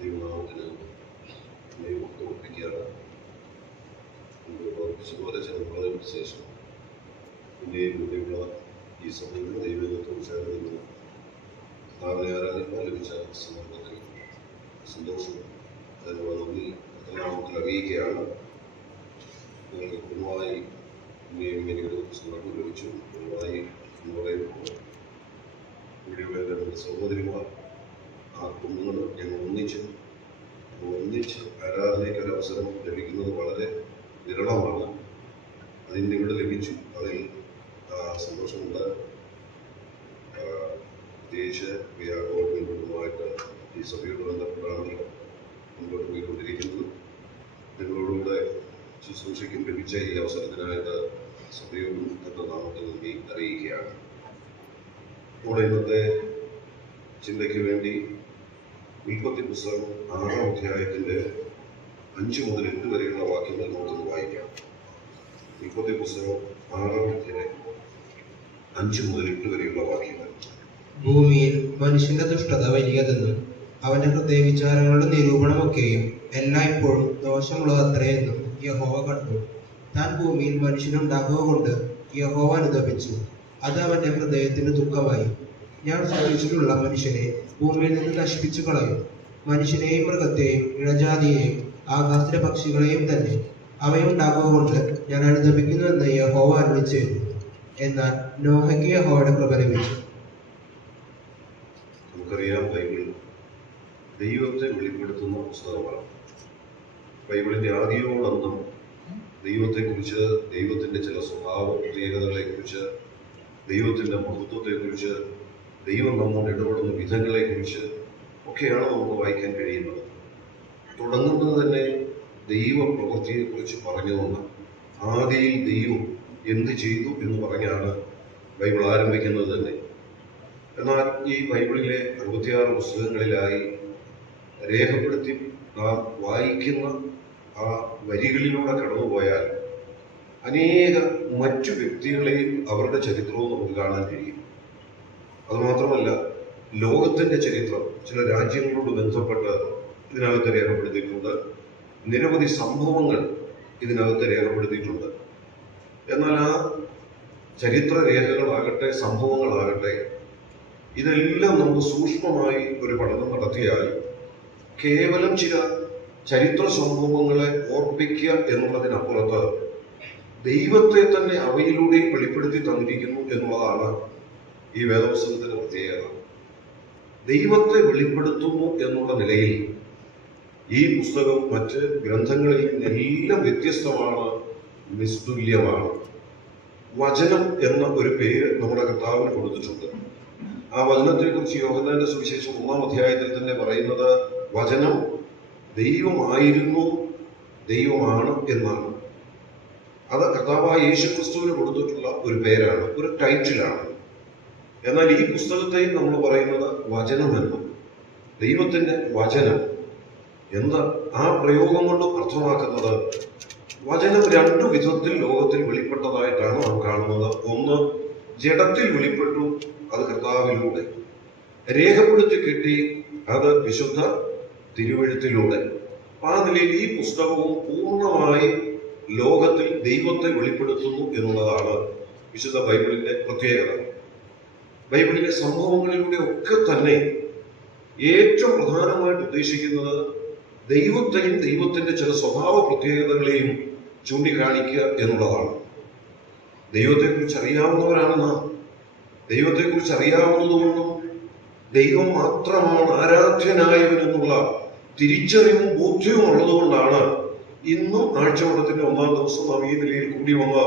ദൈവനാമത്തിന് ഒപ്പിക്കുകയാണ്. പോലെ ചില നാളുകൾക്ക് ശേഷം ഇന്ത്യയിൽ കൂടിയുള്ള ഈ സമയത്ത് ദൈവത്തോട് ചേർന്ന് സ്ഥാപന ആരാധന ലഭിച്ച സന്ദർഭത്തിൽ സന്തോഷം അതിനുള്ള നന്ദി നാമത്തിൽ അറിയിക്കുകയാണ്. നിങ്ങൾക്ക് പൊതുവായി ഇന്ത്യയും എനിക്കൊരു സന്ദർഭം ലഭിച്ചു. പൊതുവായി എന്ന് പറയുമ്പോൾ ഇവിടെയുള്ള രണ്ട് സഹോദരിമാർ ആ കുഞ്ഞുങ്ങൾ ഞങ്ങൾ ഒന്നിച്ച് ആരാധനയ്ക്ക് ഒരു അവസരം ലഭിക്കുന്നത് വളരെ വിരളമാണ്. അതിൻ്റെ ഇവിടെ ലഭിച്ചു. അതിൽ സന്തോഷമുണ്ട്. പ്രത്യേകിച്ച് കുടുംബമായിട്ട് ഈ സഭയോട് ബന്ധപ്പെട്ടാണ് മുൻപോട്ട് പോയിക്കൊണ്ടിരിക്കുന്നത്. നിങ്ങളോടുകൂടെ ശുശ്രൂഷയ്ക്കും ലഭിച്ച ഈ അവസരത്തിനായിട്ട് സഭയോടും എന്ന നാമത്തിൽ നന്ദി അറിയിക്കുകയാണ്. നമ്മുടെ ഇന്നത്തെ ചിന്തയ്ക്ക് വേണ്ടി ഉൽപ്പത്തി പുസ്തകം 6-ാം അധ്യായത്തിൻ്റെ 5 മുതൽ 8 വരെയുള്ള വാക്യങ്ങൾ നമുക്കൊന്ന് വായിക്കാം. ഉൽപ്പത്തി പുസ്തകം 6-ാം അധ്യായം 5 മുതൽ 8 വരെയുള്ള വാക്യങ്ങൾ. ഭൂമിയിൽ മനുഷ്യന്റെ ദുഷ്ടത വലിയതെന്നും അവന്റെ ഹൃദയവിചാരങ്ങളുടെ നിരൂപണമൊക്കെയും എല്ലായ്പ്പോഴും ദോഷമുള്ളതത്രയെന്നും യഹോവ കണ്ടു. താൻ ഭൂമിയിൽ മനുഷ്യനുണ്ടാക്കുക കൊണ്ട് യഹോവ അനുതപിച്ചു. അത് അവന്റെ ഹൃദയത്തിന് ദുഃഖമായി. ഞാൻ സൃഷ്ടിച്ചിട്ടുള്ള മനുഷ്യനെ ഭൂമിയിൽ നിന്ന് നശിപ്പിച്ചു കളയും. മനുഷ്യനെയും മൃഗത്തെയും ഇഴജാതിയെയും ആകാശത്തിലെ പക്ഷികളെയും തന്നെ അവയുണ്ടാക്കുക കൊണ്ട് ഞാൻ അനുതപിക്കുന്നുവെന്ന് യഹോവ അരുളിച്ചെയ്തു. എന്നാൽ നോഹയ്ക്ക് യഹോവയുടെ കൃപ ലഭിച്ചു. നമുക്കറിയാം, ബൈബിൾ ദൈവത്തെ വെളിപ്പെടുത്തുന്ന പുസ്തകമാണ്. ബൈബിളിന്റെ ആദിയോടന്തം ദൈവത്തെക്കുറിച്ച്, ദൈവത്തിന്റെ ചില സ്വഭാവ പ്രത്യേകതകളെക്കുറിച്ച്, ദൈവത്തിന്റെ മഹത്വത്തെക്കുറിച്ച്, ദൈവം നമ്മോട് ഇടപെടുന്ന വിധങ്ങളെക്കുറിച്ച് ഒക്കെയാണ് നമുക്ക് വായിക്കാൻ കഴിയുന്നത്. തുടങ്ങുന്നത് തന്നെ ദൈവ പ്രവൃത്തിയെക്കുറിച്ച് പറഞ്ഞുകൊണ്ട് ആദിയിൽ ദൈവം എന്ത് ചെയ്തു എന്ന് പറഞ്ഞാണ് ബൈബിൾ ആരംഭിക്കുന്നത് തന്നെ. എന്നാൽ ഈ ബൈബിളിലെ 66 പുസ്തകങ്ങളിലായി രേഖപ്പെടുത്തി നാം വായിക്കുന്ന ആ വരികളിലൂടെ കടന്നുപോയാൽ അനേക മറ്റു വ്യക്തികളെയും അവരുടെ ചരിത്രവും നമുക്ക് കാണാൻ കഴിയും. അതുമാത്രമല്ല, ലോകത്തിൻ്റെ ചരിത്രം ചില രാജ്യങ്ങളോട് ബന്ധപ്പെട്ട് ഇതിനകത്ത് രേഖപ്പെടുത്തിയിട്ടുണ്ട്. നിരവധി സംഭവങ്ങൾ ഇതിനകത്ത് രേഖപ്പെടുത്തിയിട്ടുണ്ട്. എന്നാൽ ആ ചരിത്ര രേഖകളാകട്ടെ, സംഭവങ്ങളാകട്ടെ, ഇതെല്ലാം നമുക്ക് സൂക്ഷ്മമായി ഒരു പഠനം നടത്തിയാൽ കേവലം ചില ചരിത്ര സംഭവങ്ങളെ ഓർപ്പിക്കുക എന്നുള്ളതിനപ്പുറത്ത് ദൈവത്തെ തന്നെ അവയിലൂടെ വെളിപ്പെടുത്തി തന്നിരിക്കുന്നു എന്നുള്ളതാണ് ഈ വേദപുസ്തകത്തിന്റെ പ്രത്യേകത. ദൈവത്തെ വെളിപ്പെടുത്തുന്നു എന്നുള്ള നിലയിൽ ഈ പുസ്തകം മറ്റ് ഗ്രന്ഥങ്ങളിൽ നിന്നെല്ലാം വ്യത്യസ്തമാണ്, നിസ്തുല്യമാണ്. വചനം എന്ന ഒരു പേര് നമ്മുടെ കർത്താവിന് കൊടുത്തിട്ടുണ്ട്. ആ വചനത്തെക്കുറിച്ച് യോഹന്നാന്റെ സുവിശേഷം 1-ാം അധ്യായത്തിൽ തന്നെ പറയുന്നത് വചനം ദൈവമായിരുന്നു, ദൈവമാണ് എന്നാണ്. അത് കർത്താവായ യേശുക്രിസ്തുവിന് കൊടുത്തിട്ടുള്ള ഒരു പേരാണ്, ഒരു ടൈറ്റിലാണ്. എന്നാൽ ഈ പുസ്തകത്തെയും നമ്മൾ പറയുന്നത് വചനമെന്നും, ദൈവത്തിന്റെ വചനം എന്താ ആ പ്രയോഗം കൊണ്ട് അർത്ഥമാക്കുന്നത്? വചനം 2 വിധത്തിൽ ലോകത്തിൽ വെളിപ്പെട്ടതായിട്ടാണ് നാം കാണുന്നത്. ഒന്ന്, ജഡത്തിൽ വെളിപ്പെട്ടു, അത് കർത്താവിലൂടെ. രേഖപ്പെടുത്തി കിട്ടി, അത് വിശുദ്ധ തിരുവെഴുത്തിലൂടെ. ആ നിലയിൽ ഈ പുസ്തകവും പൂർണ്ണമായി ലോകത്തിൽ ദൈവത്തെ വെളിപ്പെടുത്തുന്നു എന്നുള്ളതാണ് വിശുദ്ധ ബൈബിളിന്റെ പ്രത്യേകത. ബൈബിളിലെ സംഭവങ്ങളിലൂടെ ഒക്കെ തന്നെ ഏറ്റവും പ്രധാനമായിട്ട് ഉദ്ദേശിക്കുന്നത് ദൈവത്തെയും ദൈവത്തിന്റെ ചില സ്വഭാവ പ്രത്യേകതകളെയും ചൂണ്ടിക്കാണിക്കുക എന്നുള്ളതാണ്. ദൈവത്തെക്കുറിച്ച് അറിയാവുന്നവരാണ് നാം. ദൈവത്തെക്കുറിച്ച് അറിയാവുന്നതുകൊണ്ടും ദൈവം മാത്രമാണ് ആരാധ്യനായവൻ എന്നുള്ള തിരിച്ചറിവും ബോധ്യവും ഉള്ളതുകൊണ്ടാണ് ഇന്നും ആഴ്ചവട്ടത്തിന്റെ 1-ാം ദിവസം നാം ഈ നിലയിൽ കൂടി വന്ന്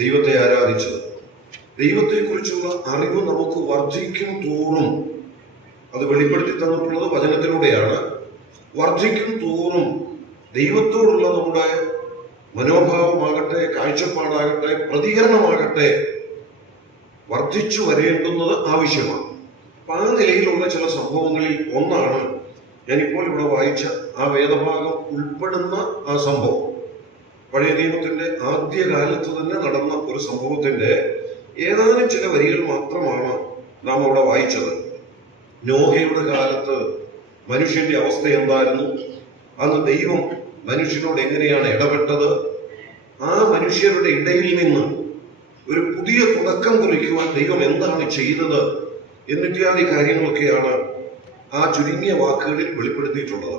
ദൈവത്തെ ആരാധിച്ചത്. ദൈവത്തെക്കുറിച്ചുള്ള അറിവ് നമുക്ക് വർദ്ധിക്കും തോറും, അത് വെളിപ്പെടുത്തി തന്നിട്ടുള്ളത് വചനത്തിലൂടെയാണ്, വർദ്ധിക്കും തോറും ദൈവത്തോടുള്ള നമ്മുടെ മനോഭാവമാകട്ടെ, കാഴ്ചപ്പാടാകട്ടെ, പ്രതികരണമാകട്ടെ വർദ്ധിച്ചു വരേണ്ടുന്നത് ആവശ്യമാണ്. അപ്പൊ ആ നിലയിലുള്ള ചില സംഭവങ്ങളിൽ ഒന്നാണ് ഞാനിപ്പോൾ ഇവിടെ വായിച്ച ആ വേദഭാഗം ഉൾപ്പെടുന്ന ആ സംഭവം. പഴയ നിയമത്തിന്റെ ആദ്യകാലത്ത് തന്നെ നടന്ന ഒരു സംഭവത്തിന്റെ ഏതാനും ചില വരികൾ മാത്രമാണ് നാം അവിടെ വായിച്ചത്. നോഹയുടെ കാലത്ത് മനുഷ്യന്റെ അവസ്ഥ എന്തായിരുന്നു, അന്ന് ദൈവം മനുഷ്യനോട് എങ്ങനെയാണ് ഇടപെട്ടത്, ആ മനുഷ്യരുടെ ഇടയിൽ നിന്ന് ഒരു പുതിയ തുടക്കം കുറിക്കുവാൻ ദൈവം എന്താണ് ചെയ്തത് എന്നിത്യാദി കാര്യങ്ങളൊക്കെയാണ് ആ ചുരുങ്ങിയ വാക്കുകളിൽ വെളിപ്പെടുത്തിയിട്ടുള്ളത്.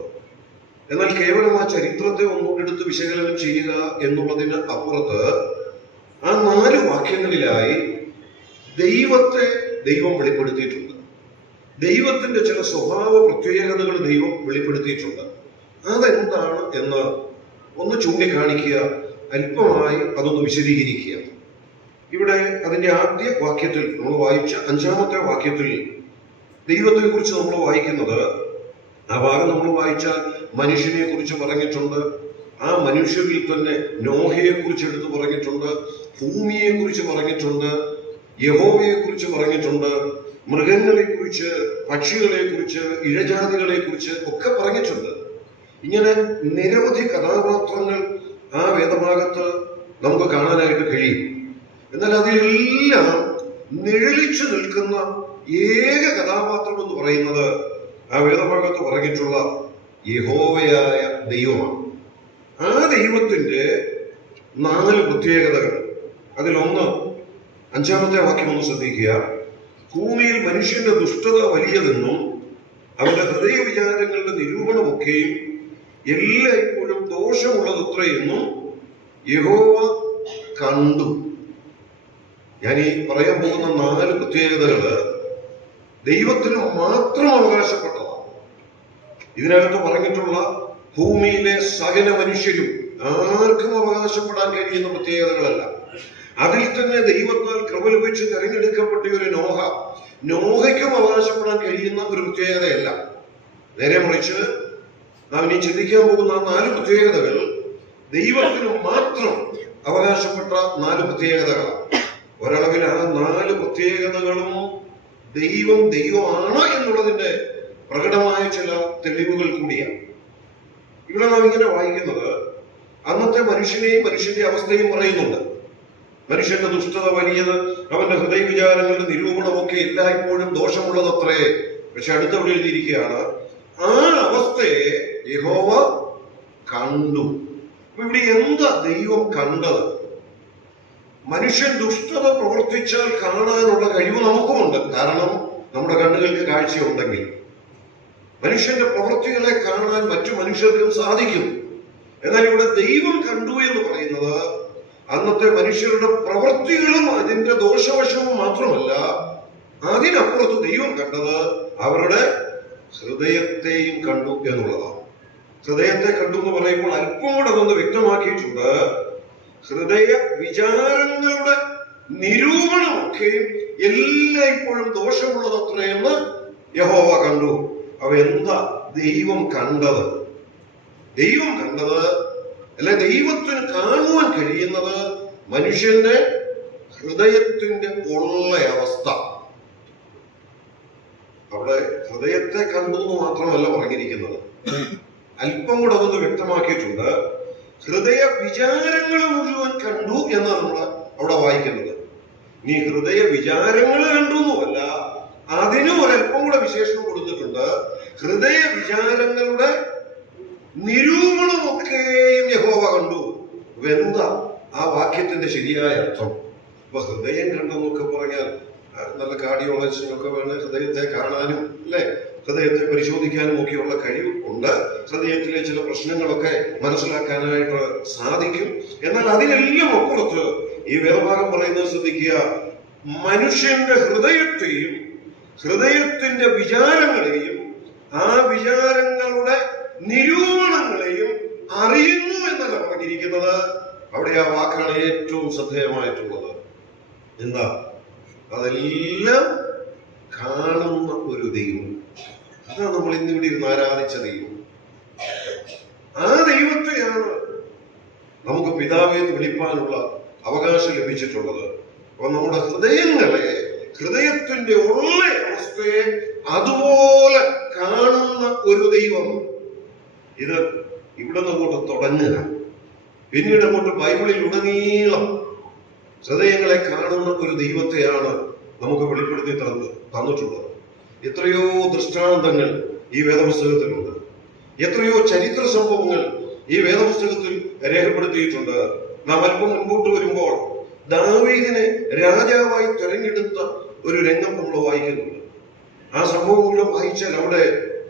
എന്നാൽ കേവലം ആ ചരിത്രത്തെ ഒന്നുകൊണ്ടെടുത്ത് വിശകലനം ചെയ്യുക എന്നുള്ളതിന് അപ്പുറത്ത് ആ 4 വാക്യങ്ങളിലായി ദൈവത്തെ ദൈവം വെളിപ്പെടുത്തിയിട്ടുണ്ട്. ദൈവത്തിന്റെ ചില സ്വഭാവ പ്രത്യേകതകൾ ദൈവം വെളിപ്പെടുത്തിയിട്ടുണ്ട്. അതെന്താണ് എന്ന് ഒന്ന് ചൂണ്ടിക്കാണിക്കുക, അല്പമായി അതൊന്ന് വിശദീകരിക്കുക. ഇവിടെ അതിന്റെ ആദ്യ വാക്യത്തിൽ നമ്മൾ വായിച്ച 5-ാമത്തെ വാക്യത്തിൽ ദൈവത്തെ കുറിച്ച് നമ്മൾ വായിക്കുന്നത്, ആ ഭാഗം നമ്മൾ വായിച്ചാൽ മനുഷ്യനെ കുറിച്ച് പറഞ്ഞിട്ടുണ്ട്, ആ മനുഷ്യരിൽ തന്നെ നോഹയെ കുറിച്ച് എടുത്തു പറഞ്ഞിട്ടുണ്ട്, ഭൂമിയെ കുറിച്ച് പറഞ്ഞിട്ടുണ്ട്, യഹോവയെ കുറിച്ച് പറഞ്ഞിട്ടുണ്ട്, മൃഗങ്ങളെ കുറിച്ച്, പക്ഷികളെ കുറിച്ച്, ഇഴജാതികളെ കുറിച്ച് ഒക്കെ പറഞ്ഞിട്ടുണ്ട്. ഇങ്ങനെ നിരവധി കഥാപാത്രങ്ങൾ ആ വേദഭാഗത്ത് നമുക്ക് കാണാനായിട്ട് കഴിയും. എന്നാൽ അതിലെല്ലാം നിഴലിച്ചു നിൽക്കുന്ന ഏക കഥാപാത്രം എന്ന് പറയുന്നത് ആ വേദഭാഗത്ത് പറഞ്ഞിട്ടുള്ള യഹോവയായ ദൈവമാണ്. ആ ദൈവത്തിന്റെ 4 പ്രത്യേകതകൾ, അതിലൊന്ന് 5-ാമത്തെ വാക്യം ഒന്ന് ശ്രദ്ധിക്കുക. ഭൂമിയിൽ മനുഷ്യന്റെ ദുഷ്ടത വലിയതെന്നും അവന്റെ ഹൃദയ വിചാരങ്ങളുടെ നിരൂപണമൊക്കെയും എല്ലായ്പ്പോഴും ദോഷമുള്ളതത്രയെന്നും യഹോവ കണ്ടു. ഞാൻ ഈ പറയാൻ പോകുന്ന 4 പ്രത്യേകതകള് ദൈവത്തിന് മാത്രം അവകാശപ്പെട്ടതാണ്. ഇതിനകത്ത് പറഞ്ഞിട്ടുള്ള ഭൂമിയിലെ സകല മനുഷ്യരും ആർക്കും അവകാശപ്പെടാൻ കഴിയുന്ന പ്രത്യേകതകളല്ല. അതിൽ തന്നെ ദൈവത്താൽ കൃപ ലഭിച്ച് തെരഞ്ഞെടുക്കപ്പെട്ട ഒരു നോഹയ്ക്കും അവകാശപ്പെടാൻ കഴിയുന്ന ഒരു പ്രത്യേകതയല്ല. നേരെ മറിച്ച് നാം ഇനി ചിന്തിക്കാൻ പോകുന്ന 4 പ്രത്യേകതകൾ ദൈവത്തിന് മാത്രം അവകാശപ്പെട്ട 4 പ്രത്യേകതകളാണ്. ഒരളവിൽ ആ 4 പ്രത്യേകതകളും ദൈവമാണ് എന്നുള്ളതിന്റെ പ്രകടമായ ചില തെളിവുകൾ കൂടിയാണ്. ഇവിടെ നാം ഇങ്ങനെ വായിക്കുന്നത്, അന്നത്തെ മനുഷ്യനെയും മനുഷ്യന്റെ അവസ്ഥയും പറയുന്നുണ്ട്. മനുഷ്യന്റെ ദുഷ്ടത വലിയത്, അവന്റെ ഹൃദയ വിചാരങ്ങളുടെ നിരൂപണമൊക്കെ എല്ലായ്പ്പോഴും ദോഷമുള്ളതത്രേ. പക്ഷെ അടുത്തവിടെ എഴുതിയിരിക്കുകയാണ്, ആ അവസ്ഥയെ യഹോവ കണ്ടു. ഇവിടെ എന്താ ദൈവം കണ്ടത്? മനുഷ്യൻ ദുഷ്ടത പ്രവർത്തിച്ചാൽ കാണാനുള്ള കഴിവ് നമുക്കുമുണ്ട്. കാരണം നമ്മുടെ കണ്ണുകൾക്ക് കാഴ്ചയുണ്ടെങ്കിൽ മനുഷ്യന്റെ പ്രവൃത്തികളെ കാണാൻ മറ്റു മനുഷ്യർക്കും സാധിക്കും. എന്നാൽ ഇവിടെ ദൈവം കണ്ടു എന്ന് പറയുന്നത് അന്നത്തെ മനുഷ്യരുടെ പ്രവൃത്തികളും അതിന്റെ ദോഷവശവും മാത്രമല്ല, അതിനപ്പുറത്ത് ദൈവം കണ്ടത് അവരുടെ ഹൃദയത്തെയും കണ്ടു എന്നുള്ളതാണ്. ഹൃദയത്തെ കണ്ടു എന്ന് പറയുമ്പോൾ അല്പം കൂടെ അതൊന്ന് വ്യക്തമാക്കിയിട്ടുണ്ട്. ഹൃദയ വിചാരങ്ങളുടെ നിരൂപണമൊക്കെ എല്ലായ്പ്പോഴും ദോഷമുള്ളതത്രയെന്ന് യഹോവ കണ്ടു. അവ എന്താ ദൈവം കണ്ടത്? ദൈവം കണ്ടത്, അല്ലെ ദൈവത്തിന് കാണുവാൻ കഴിയുന്നത് മനുഷ്യന്റെ ഹൃദയത്തിന്റെ ഉള്ള അവസ്ഥ. അവിടെ ഹൃദയത്തെ കണ്ടു എന്ന് മാത്രമല്ല പറഞ്ഞിരിക്കുന്നത്, അല്പം കൂടെ അതൊന്ന് വ്യക്തമാക്കിയിട്ടുണ്ട്. ഹൃദയ വിചാരങ്ങൾ മുഴുവൻ കണ്ടു എന്നാണ് നമ്മൾ അവിടെ വായിക്കുന്നത്. നീ ഹൃദയ വിചാരങ്ങൾ കണ്ടു എന്നുമല്ല, അതിനും ഒരല്പം കൂടെ വിശേഷണം കൊടുത്തിട്ടുണ്ട്. ഹൃദയ വിചാരങ്ങളുടെ നിരൂപണമൊക്കെയും യഹോവ കണ്ടു. എന്താ ആ വാക്യത്തിന്റെ ശരിയായ അർത്ഥം? ഇപ്പൊ ഹൃദയം കണ്ടെന്നൊക്കെ പറഞ്ഞാൽ നല്ല കാർഡിയോളജിസ്റ്റൊക്കെ വേണം ഹൃദയത്തെ കാണാനും, അല്ലെ, ഹൃദയത്തെ പരിശോധിക്കാനും ഒക്കെയുള്ള കഴിവ് ഉണ്ട്. ഹൃദയത്തിലെ ചില പ്രശ്നങ്ങളൊക്കെ മനസ്സിലാക്കാനായിട്ട് സാധിക്കും. എന്നാൽ അതിനെല്ലാം അപ്പുറത്ത് ഈ വേദഭാഗം പറയുന്നത് ശ്രദ്ധിക്കുക, മനുഷ്യന്റെ ഹൃദയത്തെയും ഹൃദയത്തിന്റെ വിചാരങ്ങളെയും ആ വിചാരങ്ങളുടെ നിരൂപണങ്ങളെയും അറിയുന്നു എന്നല്ല പറഞ്ഞിരിക്കുന്നത്. അവിടെ ആ വാക്കാണ് ഏറ്റവും ശ്രദ്ധേയമായിട്ടുള്ളത്. എന്താ? അതെല്ലാം കാണുന്ന ഒരു ദൈവം. അതാണ് നമ്മൾ ഇന്നിവിടെ ഇരുന്ന് ആരാധിച്ച ദൈവം. ആ ദൈവത്തെയാണ് നമുക്ക് പിതാവെ എന്ന് വിളിപ്പാനുള്ള അവകാശം ലഭിച്ചിട്ടുള്ളത്. അപ്പൊ നമ്മുടെ ഹൃദയങ്ങളെ, ഹൃദയത്തിന്റെ ഉള്ള അവസ്ഥയെ അതുപോലെ കാണുന്ന ഒരു ദൈവം. ഇത് ഇവിടെ നിന്നങ്ങോട്ട് തുടങ്ങുക, പിന്നീട് അങ്ങോട്ട് ബൈബിളിൽ ഉടനീളം ഹൃദയങ്ങളെ കാണുന്ന ഒരു ദൈവത്തെയാണ് നമുക്ക് വെളിപ്പെടുത്തി തന്നിട്ടുള്ളത്. എത്രയോ ദൃഷ്ടാന്തങ്ങൾ ഈ വേദപുസ്തകത്തിലുണ്ട്. എത്രയോ ചരിത്ര സംഭവങ്ങൾ ഈ വേദപുസ്തകത്തിൽ രേഖപ്പെടുത്തിയിട്ടുണ്ട്. നാം അല്പം മുൻപോട്ട് വരുമ്പോൾ ദാവീദിനെ രാജാവായി തെരഞ്ഞെടുത്ത ഒരു രംഗം നമ്മൾ വായിക്കുന്നുണ്ട്. ആ സംഭവം കൂടെ വായിച്ചാൽ അവിടെ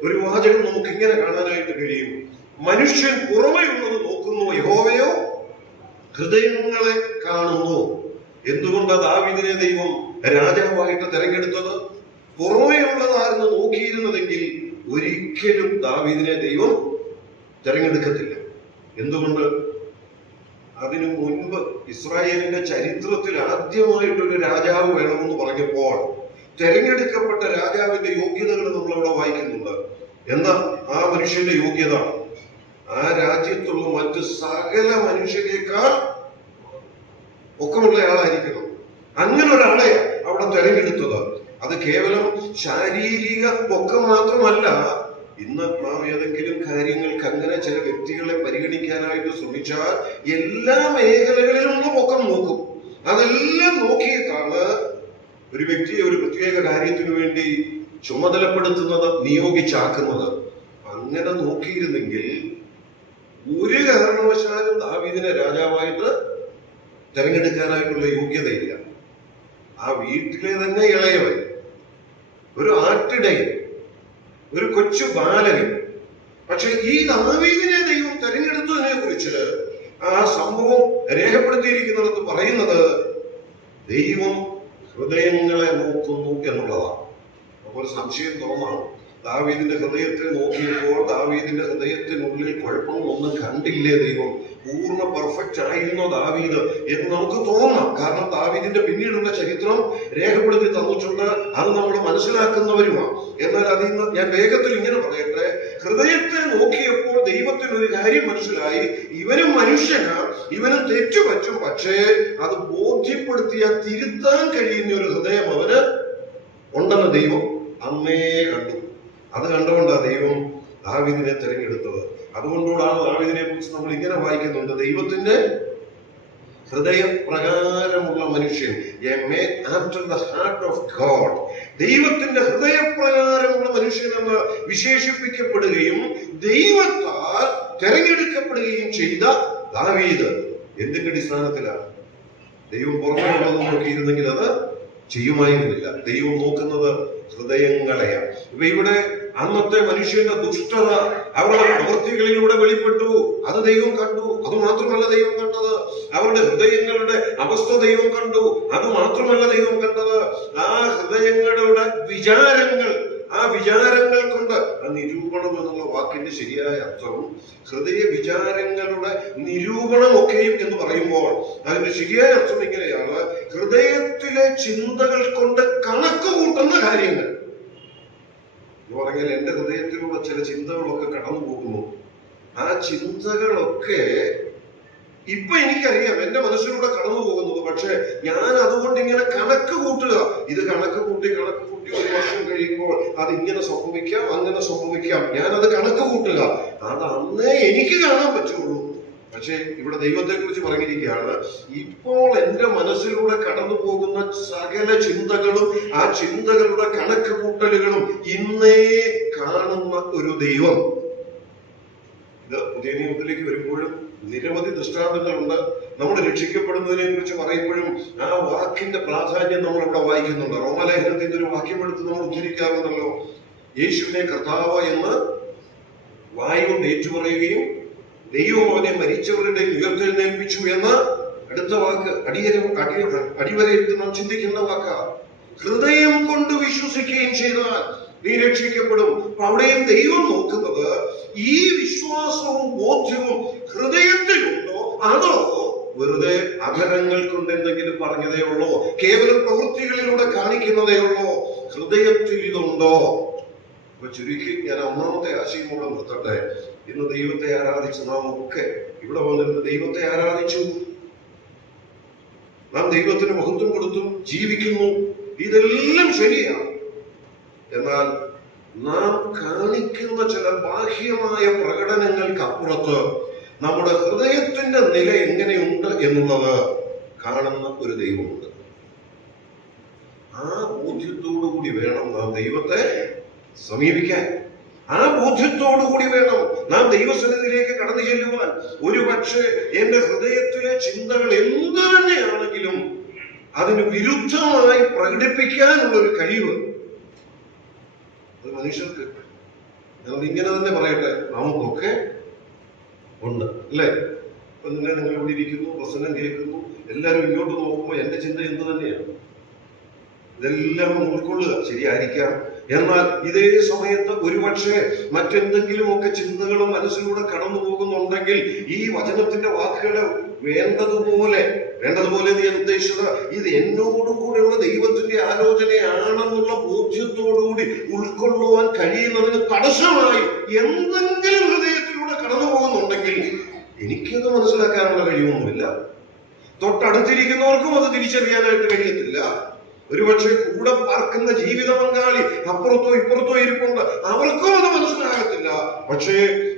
ഒരു വാചകം നമുക്ക് ഇങ്ങനെ കാണാനായിട്ട് കഴിയും: മനുഷ്യൻ പുറമെയുള്ളത് നോക്കുന്നു, യഹോവയോ ഹൃദയങ്ങളെ കാണുന്നു. എന്തുകൊണ്ടാ ദാവീദിനെ ദൈവം രാജാവായിട്ട് തെരഞ്ഞെടുത്തത്? പുറമെയുള്ളതായിരുന്നു നോക്കിയിരുന്നതെങ്കിൽ ഒരിക്കലും ദാവീദിനെ ദൈവം തെരഞ്ഞെടുക്കത്തില്ല. എന്തുകൊണ്ട്? അതിനു മുൻപ് ഇസ്രായേലിന്റെ ചരിത്രത്തിൽ ആദ്യമായിട്ടൊരു രാജാവ് വേണമെന്ന് പറഞ്ഞപ്പോൾ തെരഞ്ഞെടുക്കപ്പെട്ട രാജാവിന്റെ യോഗ്യതകൾ നമ്മളവിടെ വായിക്കുന്നുണ്ട്. എന്താ ആ മനുഷ്യന്റെ യോഗ്യത? ആ രാജ്യത്തുള്ള മറ്റ് സകല മനുഷ്യരെക്കാൾ ഒക്കമുള്ള ആളായിരിക്കണം. അങ്ങനെ ഒരാളെ അവിടെ തെരഞ്ഞെടുത്തത്. അത് കേവലം ശാരീരിക പൊക്കം മാത്രമല്ല. ഇന്ന് നാം ഏതെങ്കിലും കാര്യങ്ങൾക്ക് അങ്ങനെ ചില വ്യക്തികളെ പരിഗണിക്കാനായിട്ട് ശ്രമിച്ചാൽ എല്ലാ മേഖലകളിലും പൊക്കം നോക്കും. അതെല്ലാം നോക്കിയിട്ടാണ് ഒരു വ്യക്തിയെ ഒരു പ്രത്യേക കാര്യത്തിനു വേണ്ടി ചുമതലപ്പെടുത്തുന്നത്, നിയോഗിച്ചാക്കുന്നത്. അങ്ങനെ നോക്കിയിരുന്നെങ്കിൽ ഒരു കാരണവശാലും ദാവീദിനെ രാജാവായിട്ട് തെരഞ്ഞെടുക്കാനായിട്ടുള്ള യോഗ്യതയില്ല. ആ വീട്ടിലെ തന്നെ ഇളയവൻ, ഒരു ആട്ടിടയൻ, ഒരു കൊച്ചു ബാലകൻ. പക്ഷെ ഈ ദാവീദിനെ ദൈവം തെരഞ്ഞെടുത്തതിനെ കുറിച്ച് ആ സംഭവം രേഖപ്പെടുത്തിയിരിക്കുന്നിടത്ത് പറയുന്നത് ദൈവം ഹൃദയങ്ങളെ നോക്കുന്നു എന്നുള്ളതാണ്. അപ്പോൾ സംശയം തോന്നാം, ദാവീദിന്റെ ഹൃദയത്തെ നോക്കിയപ്പോൾ ദാവീദിന്റെ ഹൃദയത്തിനുള്ളിൽ കുഴപ്പങ്ങളൊന്നും കണ്ടില്ലേ ദൈവം? പൂർണ്ണ പെർഫെക്റ്റ് ആയിരുന്നോ ദാവീദ് എന്ന് നമുക്ക് തോന്നാം. കാരണം ദാവീദിന്റെ പിന്നീടുള്ള ചരിത്രം രേഖപ്പെടുത്തി തന്നിട്ടുണ്ട്, അത് നമ്മൾ മനസ്സിലാക്കുന്നവരുമാണ്. എന്നാൽ അതിൽ നിന്ന് ഞാൻ വേഗത്തിൽ ഇങ്ങനെ പറയട്ടെ: ഹൃദയത്തെ നോക്കിയപ്പോൾ ദൈവത്തിനൊരു കാര്യം മനസ്സിലായി, ഇവനും മനുഷ്യനാ, ഇവനും തെറ്റുപറ്റും, പക്ഷേ അത് ബോധ്യപ്പെടുത്തിയ തിരുത്താൻ കഴിയുന്ന ഒരു ഹൃദയം അവന് ഉണ്ടെന്ന് ദൈവം അന്നേ കണ്ടു. അത് കണ്ടുകൊണ്ടാണ് ദൈവം ദാവീദിനെ തിരഞ്ഞെടുത്തത്. അതുകൊണ്ടാണ് ദാവീദിനെ കുറിച്ച് നമ്മൾ ഇങ്ങനെ വായിക്കുന്നുണ്ട്: ദൈവത്തിന്റെ ഹൃദയപ്രകാരമുള്ള മനുഷ്യൻ, a man after the heart of God. ദൈവത്തിന്റെ ഹൃദയപ്രകാരമുള്ള മനുഷ്യൻ എന്ന് വിശേഷിപ്പിക്കപ്പെടുകയും ദൈവത്താൽ തെരഞ്ഞെടുക്കപ്പെടുകയും ചെയ്ത ദാവീദ് എന്തിന്റെ അടിസ്ഥാനത്തിലാണ്? ദൈവം പുറമേയുള്ളത് നോക്കിയിരുന്നെങ്കിൽ അത് ചെയ്യുമായിരുന്നില്ല. ദൈവം നോക്കുന്നത് ഹൃദയങ്ങളെയാണ്. ഇപ്പൊ ഇവിടെ അന്നത്തെ മനുഷ്യന്റെ ദുഷ്ടത അവരുടെ പ്രവൃത്തികളിലൂടെ വെളിപ്പെട്ടു. അത് ദൈവം കണ്ടു. അത് മാത്രമല്ല ദൈവം കണ്ടത്, അവരുടെ ഹൃദയങ്ങളുടെ അവസ്ഥ ദൈവം കണ്ടു. അത് മാത്രമല്ല ദൈവം കണ്ടത്, ആ ഹൃദയങ്ങളുടെ വിചാരങ്ങൾ, ആ വിചാരങ്ങൾ കൊണ്ട്, ആ നിരൂപണം എന്നുള്ള വാക്കിന്റെ ശരിയായ അർത്ഥം ഹൃദയ വിചാരങ്ങളുടെ നിരൂപണമൊക്കെയും എന്ന് പറയുമ്പോൾ അതിന്റെ ശരിയായ അർത്ഥം ഇങ്ങനെയാണ്: ഹൃദയത്തിലെ ചിന്തകൾ കൊണ്ട് കണക്ക് കൂട്ടുന്ന കാര്യങ്ങൾ എന്ന് പറഞ്ഞാൽ എന്റെ ഹൃദയത്തിലൂടെ ചില ചിന്തകളൊക്കെ കടന്നു പോകുന്നു. ആ ചിന്തകളൊക്കെ ഇപ്പൊ എനിക്കറിയാം എന്റെ മനസ്സിലൂടെ കടന്നു പോകുന്നത്. പക്ഷെ ഞാൻ അതുകൊണ്ട് ഇങ്ങനെ കണക്ക് കൂട്ടുക, ഇത് കണക്ക് കൂട്ടി ഒരു വർഷം കഴിയുമ്പോൾ അത് ഇങ്ങനെ സംഭവിക്കാം, അങ്ങനെ സംഭവിക്കാം, ഞാനത് കണക്ക് കൂട്ടുക. അത് അന്നേ എനിക്ക് കാണാൻ പറ്റുള്ളൂ. പക്ഷെ ഇവിടെ ദൈവത്തെ കുറിച്ച് പറഞ്ഞിരിക്കുകയാണ്: ഇപ്പോൾ എന്റെ മനസ്സിലൂടെ കടന്നു പോകുന്ന സകല ചിന്തകളും, ആ ചിന്തകളുടെ കണക്ക് കൂട്ടലുകളും ഇന്നേ കാണുന്ന ഒരു ദൈവം. ഇത് പുതിയ നിയമത്തിലേക്ക് വരുമ്പോഴും നിരവധി ദൃഷ്ടാന്തങ്ങളുണ്ട്. നമ്മൾ രക്ഷിക്കപ്പെടുന്നതിനെ കുറിച്ച് പറയുമ്പോഴും ആ വാക്കിന്റെ പ്രാധാന്യം നമ്മൾ ഇവിടെ വായിക്കുന്നുണ്ട്. റോമലേഖനത്തിന്റെ ഒരു വാക്യമെടുത്ത് നമ്മൾ ഉദ്ധരിക്കാറുണ്ടല്ലോ: യേശുവിനെ കർത്താവ് എന്ന് വായുകൊണ്ട് ഏറ്റുപറയുകയും ദൈവം അവനെ മരിച്ചവരുടെ ഉയർത്തെഴുന്നേൽപ്പിച്ചു എന്ന അടുത്ത വാക്ക് അടിവരയിട്ട് നാം ചിന്തിക്കുന്ന വാക്കാ. ഹൃദയം കൊണ്ട് വിശ്വസിക്കുകയും ചെയ്താൽ നീ രക്ഷിക്കപ്പെടും. അവിടെയും ദൈവം നോക്കുന്നത് ഈ വിശ്വാസവും ബോധ്യവും ഹൃദയത്തിലുണ്ടോ, അതോ വെറുതെ അധരങ്ങൾ കൊണ്ട് എന്തെങ്കിലും പറഞ്ഞതേ ഉള്ളോ, കേവലം പ്രവൃത്തികളിലൂടെ കാണിക്കുന്നതേ ഉള്ളോ? ഹൃദയത്തിൽ ഇതുണ്ടോ? അപ്പൊ ചുരുക്കി ഞാൻ ഒന്നാമത്തെ ആശയം കൂടെ നിർത്തട്ടെ. ഇന്ന് ദൈവത്തെ ആരാധിച്ച് നാം ഒക്കെ ഇവിടെ വന്നിരുന്ന് ദൈവത്തെ ആരാധിച്ചു, നാം ദൈവത്തിന് മഹത്വം കൊടുത്തു, ജീവിക്കുന്നു. ഇതെല്ലാം ശരിയാണ്. എന്നാൽ നാം കാണിക്കുന്ന ചില ബാഹ്യമായ പ്രകടനങ്ങൾക്കപ്പുറത്ത് നമ്മുടെ ഹൃദയത്തിന്റെ നില എങ്ങനെയുണ്ട് എന്നുള്ളത് കാണുന്ന ഒരു ദൈവമുണ്ട്. ആ ബോധ്യത്തോടു കൂടി വേണം നാം ദൈവത്തെ സമീപിക്കാൻ. ആ ബോധ്യത്തോടു കൂടി വേണം നാം ദൈവസന്നിധിയിലേക്ക് കടന്നു ചെല്ലുവാൻ. ഒരു പക്ഷേ എന്റെ ഹൃദയത്തിലെ ചിന്തകൾ എന്ത് തന്നെയാണെങ്കിലും അതിന് വിരുദ്ധമായി പ്രകടിപ്പിക്കാനുള്ള ഒരു കഴിവ് അത് മനുഷ്യർക്ക്, ഞങ്ങൾ ഇങ്ങനെ തന്നെ പറയട്ടെ, നമുക്കൊക്കെ ഉണ്ട് അല്ലേ? ഇപ്പൊ നിങ്ങൾ ഇവിടെ ഇരിക്കുന്നു, പ്രസംഗം കേൾക്കുന്നു, എല്ലാവരും ഇങ്ങോട്ട് നോക്കുമ്പോൾ എന്റെ ചിന്ത എന്ത് തന്നെയാണ്? ഇതെല്ലാം ഉൾക്കൊള്ളുക ശരിയായിരിക്കാം. എന്നാൽ ഇതേ സമയത്ത് ഒരുപക്ഷെ മറ്റെന്തെങ്കിലുമൊക്കെ ചിന്തകളും മനസ്സിലൂടെ കടന്നു പോകുന്നുണ്ടെങ്കിൽ ഈ വചനത്തിന്റെ വാക്കുകളെ വേണ്ടതുപോലെ ഞാൻ ഉദ്ദേശിച്ചത് ഇത് എന്നോടും കൂടെയുള്ള ദൈവത്തിന്റെ ആലോചനയാണെന്നുള്ള ബോധ്യത്തോടുകൂടി ഉൾക്കൊള്ളുവാൻ കഴിയുന്നതിന് തടസ്സമായി എന്തെങ്കിലും ഹൃദയത്തിലൂടെ കടന്നു പോകുന്നുണ്ടെങ്കിൽ എനിക്കത് മനസ്സിലാക്കാനുള്ള കഴിവൊന്നുമില്ല. തൊട്ടടുത്തിരിക്കുന്നവർക്കും അത് തിരിച്ചറിയാനായിട്ട് കഴിയത്തില്ല. ഒരുപക്ഷെ കൂടെ പാർക്കുന്ന ജീവിത പങ്കാളി അപ്പുറത്തോ ഇപ്പുറത്തോ ഇരിപ്പുണ്ട്, അവർക്കും അത് മനസ്സിലാകത്തില്ല. പക്ഷേ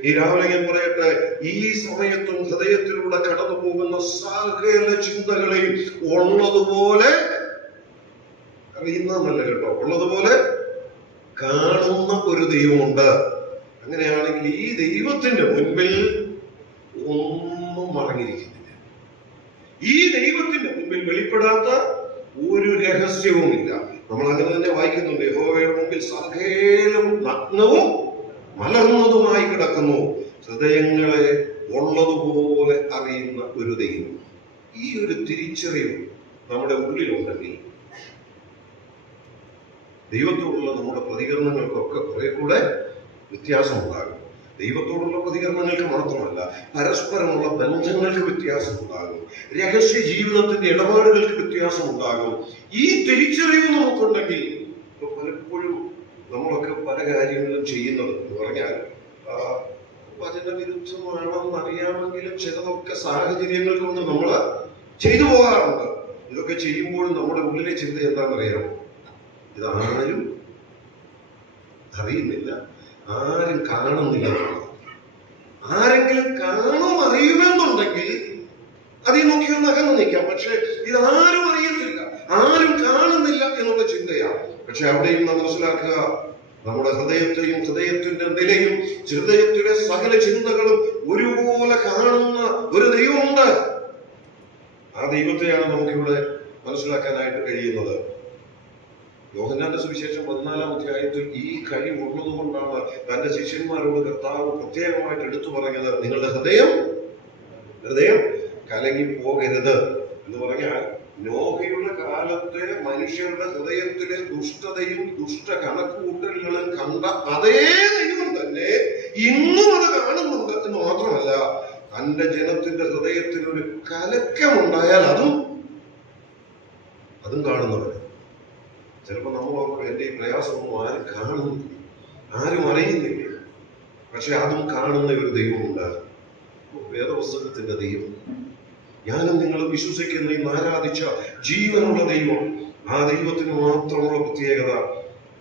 ഈ രാവിലെ ഞാൻ പറയട്ടെ, ഈ സമയത്തും ഹൃദയത്തിലൂടെ കടന്നു പോകുന്ന സകല ചിന്തകളെയും ഉള്ളതുപോലെ അറിയുന്നതല്ല കേട്ടോ, ഉള്ളതുപോലെ കാണുന്ന ഒരു ദൈവമുണ്ട്. അങ്ങനെയാണെങ്കിൽ ഈ ദൈവത്തിന്റെ മുൻപിൽ ഒന്നും മറങ്ങിയിരിക്കുന്നില്ല. ഈ ദൈവത്തിന്റെ മുൻപിൽ വെളിപ്പെടാത്ത ഒരു രഹസ്യവുമില്ല. നമ്മൾ അങ്ങനെ തന്നെ വായിക്കുന്നുണ്ട്, യഹോവയുടെ മുമ്പിൽ സകലവും നഗ്നവും മലർന്നതുമായി കിടക്കുന്നു, ഹൃദയങ്ങളെ ഉള്ളതുപോലെ അറിയുന്ന ഒരു ദൈവം. ഈ ഒരു തിരിച്ചറിവ് നമ്മുടെ ഉള്ളിലുണ്ടെങ്കിൽ ദൈവത്തോടുള്ള നമ്മുടെ പ്രതികരണങ്ങൾക്കൊക്കെ കുറെ കൂടെ വ്യത്യാസമുണ്ടാകും. ദൈവത്തോടുള്ള പ്രതികരണങ്ങൾക്ക് മാത്രമല്ല, പരസ്പരമുള്ള ബന്ധങ്ങൾക്ക് വ്യത്യാസമുണ്ടാകും, രഹസ്യ ജീവിതത്തിന്റെ ഇടപാടുകൾക്ക് വ്യത്യാസമുണ്ടാകും. ഈ തിരിച്ചറിവ് നമുക്കുണ്ടെങ്കിൽ ഇപ്പൊ പലപ്പോഴും നമ്മളൊക്കെ പല കാര്യങ്ങളും ചെയ്യുന്നത് എന്ന് പറഞ്ഞാൽ വചനവിരുദ്ധമാണെന്ന് അറിയാമെങ്കിലും ചിലതൊക്കെ സാഹചര്യങ്ങൾ കൊണ്ട് നമ്മൾ ചെയ്തു പോകാറുണ്ട്. ഇതൊക്കെ ചെയ്യുമ്പോഴും നമ്മുടെ ഉള്ളിലെ ചിന്ത എന്താണെന്നറിയാമോ? ഇതാരും അറിയുന്നില്ല, ആരും കാണുന്നില്ല. ആരെങ്കിലും കാണും അറിയുമെന്നുണ്ടെങ്കിൽ അതിൽ നോക്കി ഒന്ന് അകന്നു നിൽക്കാം. പക്ഷെ ഇതാരും അറിയത്തില്ല, ആരും കാണുന്നില്ല എന്നുള്ള ചിന്തയാണ്. പക്ഷെ അവിടെയും നാം മനസ്സിലാക്കുക, നമ്മുടെ ഹൃദയത്തെയും ഹൃദയത്തിന്റെ നിലയും ഹൃദയത്തിലെ സകല ചിന്തകളും ഒരുപോലെ കാണുന്ന ഒരു ദൈവമുണ്ട്. ആ ദൈവത്തെയാണ് നമുക്കിവിടെ മനസ്സിലാക്കാനായിട്ട് കഴിയുന്നത്. യോഹന്നാന്റെ സുവിശേഷം 14-ാം അധ്യായത്തിൽ ഈ കഴിവുള്ളത് കൊണ്ടാണ് തന്റെ ശിഷ്യന്മാരോട് കർത്താവ് പ്രത്യേകമായിട്ട് എടുത്തു പറഞ്ഞത്, നിങ്ങളുടെ ഹൃദയം കലങ്ങിപ്പോകരുത് എന്ന് പറഞ്ഞാൽ നോഹയുടെ കാലത്തെ മനുഷ്യരുടെ ഹൃദയത്തിലെ ദുഷ്ടതയും ദുഷ്ട കണക്കുകൂട്ടലുകളും കണ്ട അതേ ദൈവം തന്നെ ഇന്നും അത് കാണുന്നുണ്ട് എന്ന് മാത്രമല്ല, തന്റെ ജനത്തിന്റെ ഹൃദയത്തിൽ ഒരു കലക്കമുണ്ടായാൽ അതും കാണുന്നവര്. ചിലപ്പോൾ നമ്മളൊക്കെ എന്റെ ഈ പ്രയാസമൊന്നും ആരും കാണുന്നില്ല, ആരും അറിയുന്നില്ല. പക്ഷെ അതും കാണുന്ന ഒരു ദൈവമുണ്ട്, വേദപുസ്തകത്തിന്റെ ദൈവം. ഞാനും നിങ്ങളും വിശ്വസിക്കുന്ന ഇന്ന് ആരാധിച്ച ജീവനുള്ള ദൈവം, ആ ദൈവത്തിന് മാത്രമുള്ള പ്രത്യേകത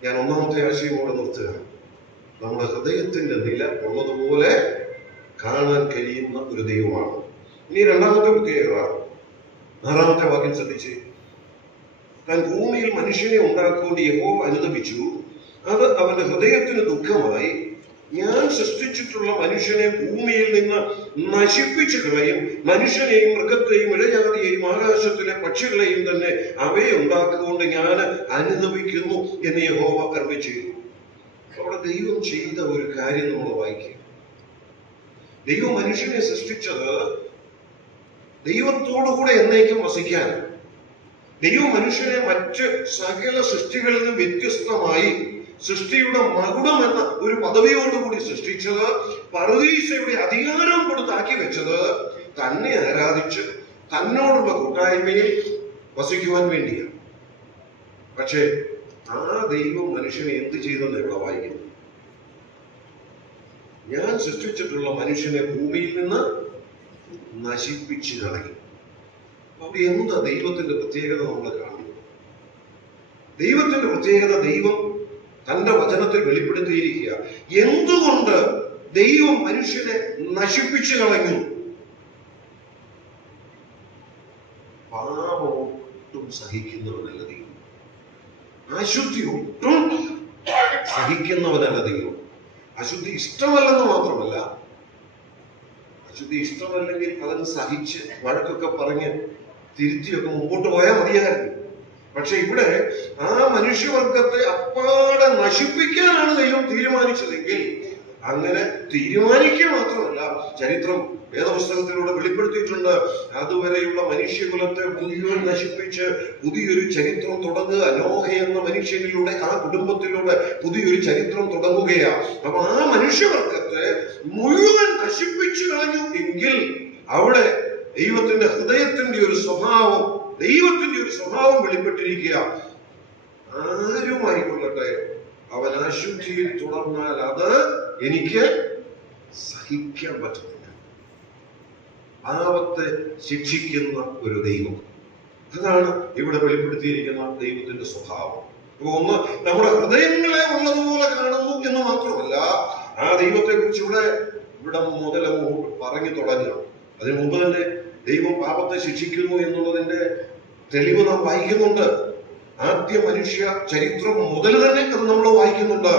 ഞാൻ ഒന്നാമത്തെ ആശയമോടെ നിർത്തുക, നമ്മുടെ ഹൃദയത്തിന്റെ നില ഉള്ളതുപോലെ കാണാൻ കഴിയുന്ന ഒരു ദൈവമാണ്. ഇനി രണ്ടാമത്തെ പ്രത്യേകത, 6-ാമത്തെ വാക്യം ശ്രദ്ധിച്ച്, താൻ ഭൂമിയിൽ മനുഷ്യനെ ഉണ്ടാക്കൊണ്ട് യഹോവ അനുതപിച്ചു, അത് അവന്റെ ഹൃദയത്തിന് ദുഃഖമായി. ഞാൻ സൃഷ്ടിച്ചിട്ടുള്ള മനുഷ്യനെ ഭൂമിയിൽ നിന്ന് നശിപ്പിച്ചു കളയും, മനുഷ്യനെയും മൃഗത്തെയും ഇഴജാതിയെയും ആകാശത്തിലെ പക്ഷികളെയും തന്നെ അവയെ ഉണ്ടാക്കുകൊണ്ട് ഞാൻ അനുതപിക്കുന്നു എന്ന് യഹോവ അരുളിച്ചെയ്തു. അവിടെ ദൈവം ചെയ്ത ഒരു കാര്യം നമ്മൾ വായിക്കുക. ദൈവം മനുഷ്യനെ സൃഷ്ടിച്ചത് ദൈവത്തോടുകൂടെ എന്നേക്കും വസിക്കാൻ. ദൈവം മനുഷ്യനെ മറ്റ് സകല സൃഷ്ടികളിൽ നിന്നും വ്യത്യസ്തമായി സൃഷ്ടിയുടെ മകുടം എന്ന ഒരു പദവിയോടുകൂടി സൃഷ്ടിച്ചത്, പറുദീസയുടെ അധികാരം കൊടുത്താക്കി വെച്ചത്, തന്നെ ആരാധിച്ച് തന്നോടുള്ള കൂട്ടായ്മയിൽ വസിക്കുവാൻ വേണ്ടിയാണ്. പക്ഷേ ആ ദൈവം മനുഷ്യനെ എന്ത് ചെയ്തെന്ന് ഇവിടെ വായിക്കുന്നു. ഞാൻ സൃഷ്ടിച്ചിട്ടുള്ള മനുഷ്യനെ ഭൂമിയിൽ നിന്ന് നശിപ്പിച്ചു കളയും. അവിടെ എന്താ ദൈവത്തിന്റെ പ്രത്യേകത നമ്മൾ കാണുന്നു? ദൈവത്തിന്റെ പ്രത്യേകത ദൈവം തന്റെ വചനത്തിൽ വെളിപ്പെടുത്തിയിരിക്കുക. എന്തുകൊണ്ട് ദൈവം മനുഷ്യനെ നശിപ്പിച്ചു കളഞ്ഞു? പാപമൊട്ടും സഹിക്കുന്നവനല്ല ദൈവം, അശുദ്ധി ഒട്ടും സഹിക്കുന്നവനല്ല ദൈവം. അശുദ്ധി ഇഷ്ടമല്ലെന്ന് മാത്രമല്ല, അശുദ്ധി ഇഷ്ടമല്ലെങ്കിൽ അതിന് സഹിച്ച് വഴക്കൊക്കെ പറഞ്ഞ് തിരുത്തിയൊക്കെ മുമ്പോട്ട് പോയാൽ മതിയായിരുന്നു. പക്ഷെ ഇവിടെ ആ മനുഷ്യവർഗത്തെ അപ്പാടെ നശിപ്പിക്കാനാണ് ദൈവം തീരുമാനിച്ചതെങ്കിൽ അങ്ങനെ തീരുമാനിക്കുക മാത്രമല്ല, ചരിത്രം വേദപുസ്തകത്തിലൂടെ വെളിപ്പെടുത്തിയിട്ടുണ്ട്. അതുവരെയുള്ള മനുഷ്യകുലത്തെ മുഴുവൻ നശിപ്പിച്ച് പുതിയൊരു ചരിത്രം തുടങ്ങുക. നോഹ എന്ന മനുഷ്യനിലൂടെ, ആ കുടുംബത്തിലൂടെ പുതിയൊരു ചരിത്രം തുടങ്ങുകയാണ്. അപ്പൊ ആ മനുഷ്യവർഗത്തെ മുഴുവൻ നശിപ്പിച്ചു കളഞ്ഞു എങ്കിൽ അവിടെ ദൈവത്തിന്റെ ഹൃദയത്തിന്റെ ഒരു സ്വഭാവം, ദൈവത്തിന്റെ ഒരു സ്വഭാവം വെളിപ്പെട്ടിരിക്കുക. ആരുമായിക്കൊള്ളട്ടെ, അവൻ അശുദ്ധിയിൽ തുടർന്നാൽ അത് എനിക്ക് സഹിക്കാൻ പറ്റുന്നില്ല. പാപത്തെ ശിക്ഷിക്കുന്ന ഒരു ദൈവം, അതാണ് ഇവിടെ വെളിപ്പെടുത്തിയിരിക്കുന്ന ദൈവത്തിന്റെ സ്വഭാവം. അപ്പൊ ഒന്ന്, നമ്മുടെ ഹൃദയങ്ങളെ ഉള്ളതുപോലെ കാണുന്നു എന്ന് മാത്രമല്ല, ആ ദൈവത്തെ കുറിച്ച് ഇവിടെ മുതൽ പറഞ്ഞു തുടങ്ങുക. അതിനു മുമ്പ് തന്നെ ദൈവം പാപത്തെ ശിക്ഷിക്കുന്നു എന്നുള്ളതിന്റെ തെളിവ് നാം വായിക്കുന്നുണ്ട്. ആദ്യ മനുഷ്യ ചരിത്രം മുതൽ തന്നെ അത് നമ്മൾ വായിക്കുന്നുണ്ട്.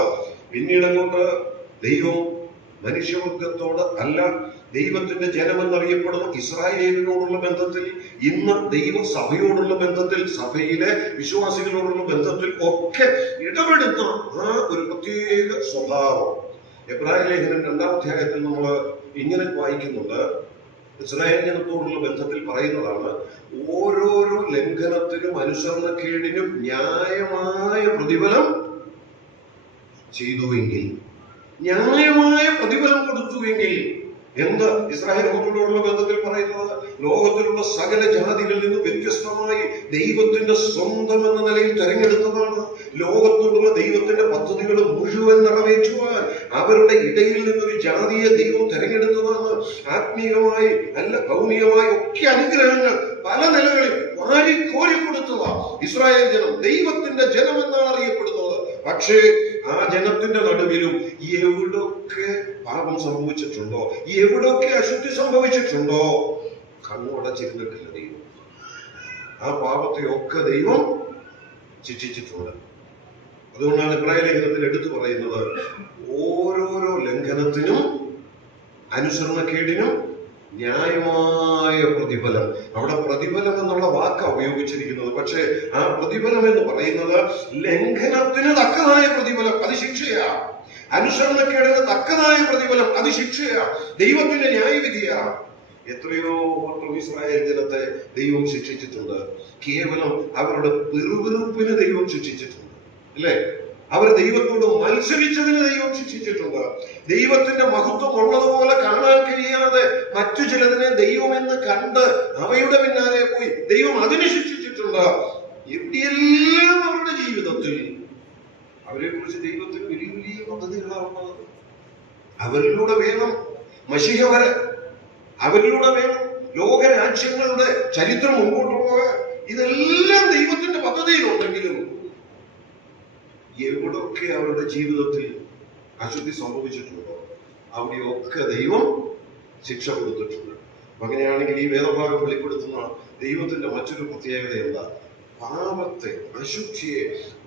പിന്നീട് അങ്ങോട്ട് ദൈവം മനുഷ്യവർഗത്തോട് അല്ല, ദൈവത്തിന്റെ ജനമെന്നറിയപ്പെടുന്ന ഇസ്രായേലിനോടുള്ള ബന്ധത്തിൽ, ഇന്ന് ദൈവസഭയോടുള്ള ബന്ധത്തിൽ, സഭയിലെ വിശ്വാസികളോടുള്ള ബന്ധത്തിൽ ഒക്കെ ഇടപെടുന്ന ആ ഒരു പ്രത്യേക സ്വഭാവം എബ്രായ ലേഖനം 2-ാം അധ്യായത്തിൽ നമ്മൾ ഇങ്ങനെ വായിക്കുന്നുണ്ട്. ഇസ്രായേൽ ജനത്തോടുള്ള ബന്ധത്തിൽ പറയുന്നതാണ്, ഓരോരോ ലംഘനത്തിനും അനുസരണക്കേടിനും ന്യായമായ പ്രതിഫലം ചെയ്തുവെങ്കിൽ, ന്യായമായ പ്രതിഫലം കൊടുത്തുവെങ്കിൽ. എന്ത് ഇസ്രായേൽ മക്കളോടുള്ള ബന്ധത്തിൽ പറയുന്നത്? ലോകത്തിലുള്ള സകല ജാതികളിൽ നിന്നും വ്യത്യസ്തമായി ദൈവത്തിന്റെ സ്വന്തം എന്ന നിലയിൽ തെരഞ്ഞെടുത്തതാണ്. ലോകത്തോടുള്ള ദൈവത്തിന്റെ പദ്ധതികൾ മുഴുവൻ നിറവേറ്റുവാൻ അവരുടെ ഇടയിൽ നിന്നൊരു ജാതിയെ ദൈവം തെരഞ്ഞെടുത്തതാണ്. ആത്മീയമായി അല്ല ഭൗമികമായി ഒക്കെ അനുഗ്രഹങ്ങൾ പല നിലകളിൽ വാരിക്കോരി കൊടുത്തതാണ്. ഇസ്രായേൽ ജനം ദൈവത്തിന്റെ ജനം എന്നാണ് അറിയപ്പെടുന്നത്. പക്ഷേ ആ ജനത്തിന്റെ നടുവിലും എവിടൊക്കെ പാപം സംഭവിച്ചിട്ടുണ്ടോ, എവിടൊക്കെ അശുദ്ധി സംഭവിച്ചിട്ടുണ്ടോ, കണ്ണുടച്ചിരുന്നിട്ടില്ല ദൈവം. ആ പാപത്തെയൊക്കെ ദൈവം ശിക്ഷിച്ചിട്ടുണ്ട്. അതുകൊണ്ടാണ് ഇബ്രായ ലേഖനത്തിൽ എടുത്തു പറയുന്നത്, ഓരോരോ ലംഘനത്തിനും അനുസരണക്കേടിനും ന്യായമായ പ്രതിഫലം. അവിടെ പ്രതിഫലം എന്നുള്ള വാക്കാണ് ഉപയോഗിച്ചിരിക്കുന്നത്. പക്ഷെ ആ പ്രതിഫലം എന്ന് പറയുന്നത് ലംഘനത്തിന് തക്കതായ പ്രതിഫലം, അത് ശിക്ഷയാ. അനുസരണക്കേടിന് തക്കതായ പ്രതിഫലം, അത് ശിക്ഷയാ. ദൈവത്തിന്റെ ന്യായവിധിയാ. എത്രയോ വട്ടം ഇസ്രായേൽ ജനത്തെ ദൈവം ശിക്ഷിച്ചിട്ടുണ്ട്. കേവലം അവരുടെ പിറുപിറുപ്പിന് ദൈവം ശിക്ഷിച്ചിട്ടുണ്ട്, അല്ലേ? അവർ ദൈവത്തോട് മത്സരിച്ചതിന് ദൈവം ശിക്ഷിച്ചിട്ടുണ്ട്. ദൈവത്തിന്റെ മഹത്വം ഉള്ളതുപോലെ കാണാൻ കഴിയാതെ മറ്റു ചിലതിനെ ദൈവമെന്ന് കണ്ട് അവയുടെ പിന്നാലെ പോയി ദൈവം അതിനെ ശിക്ഷിച്ചിട്ടുണ്ട്. എവിടെയെല്ലാം അവരുടെ ജീവിതത്തിൽ അവരെ കുറിച്ച് ദൈവത്തിന് വലിയ വലിയ പദ്ധതികളാവുന്നത്. അവരിലൂടെ വേണം മശീഹ വരെ, അവരിലൂടെ വേണം ലോകരാജ്യങ്ങളുടെ ചരിത്രം മുമ്പോട്ട് പോകാൻ. ഇതെല്ലാം ദൈവത്തിന്റെ പദ്ധതിയിലുണ്ടെങ്കിലും എവിടൊക്കെ അവരുടെ ജീവിതത്തിൽ അശുദ്ധി സംഭവിച്ചിട്ടുണ്ടോ അവിടെയൊക്കെ ദൈവം ശിക്ഷ കൊടുത്തിട്ടുണ്ട്. അങ്ങനെയാണെങ്കിൽ ഈ വേദഭാഗം വെളിപ്പെടുത്തുന്ന ദൈവത്തിന്റെ മറ്റൊരു പ്രത്യേകത എന്താ? പാപത്തെ, അശുദ്ധിയെ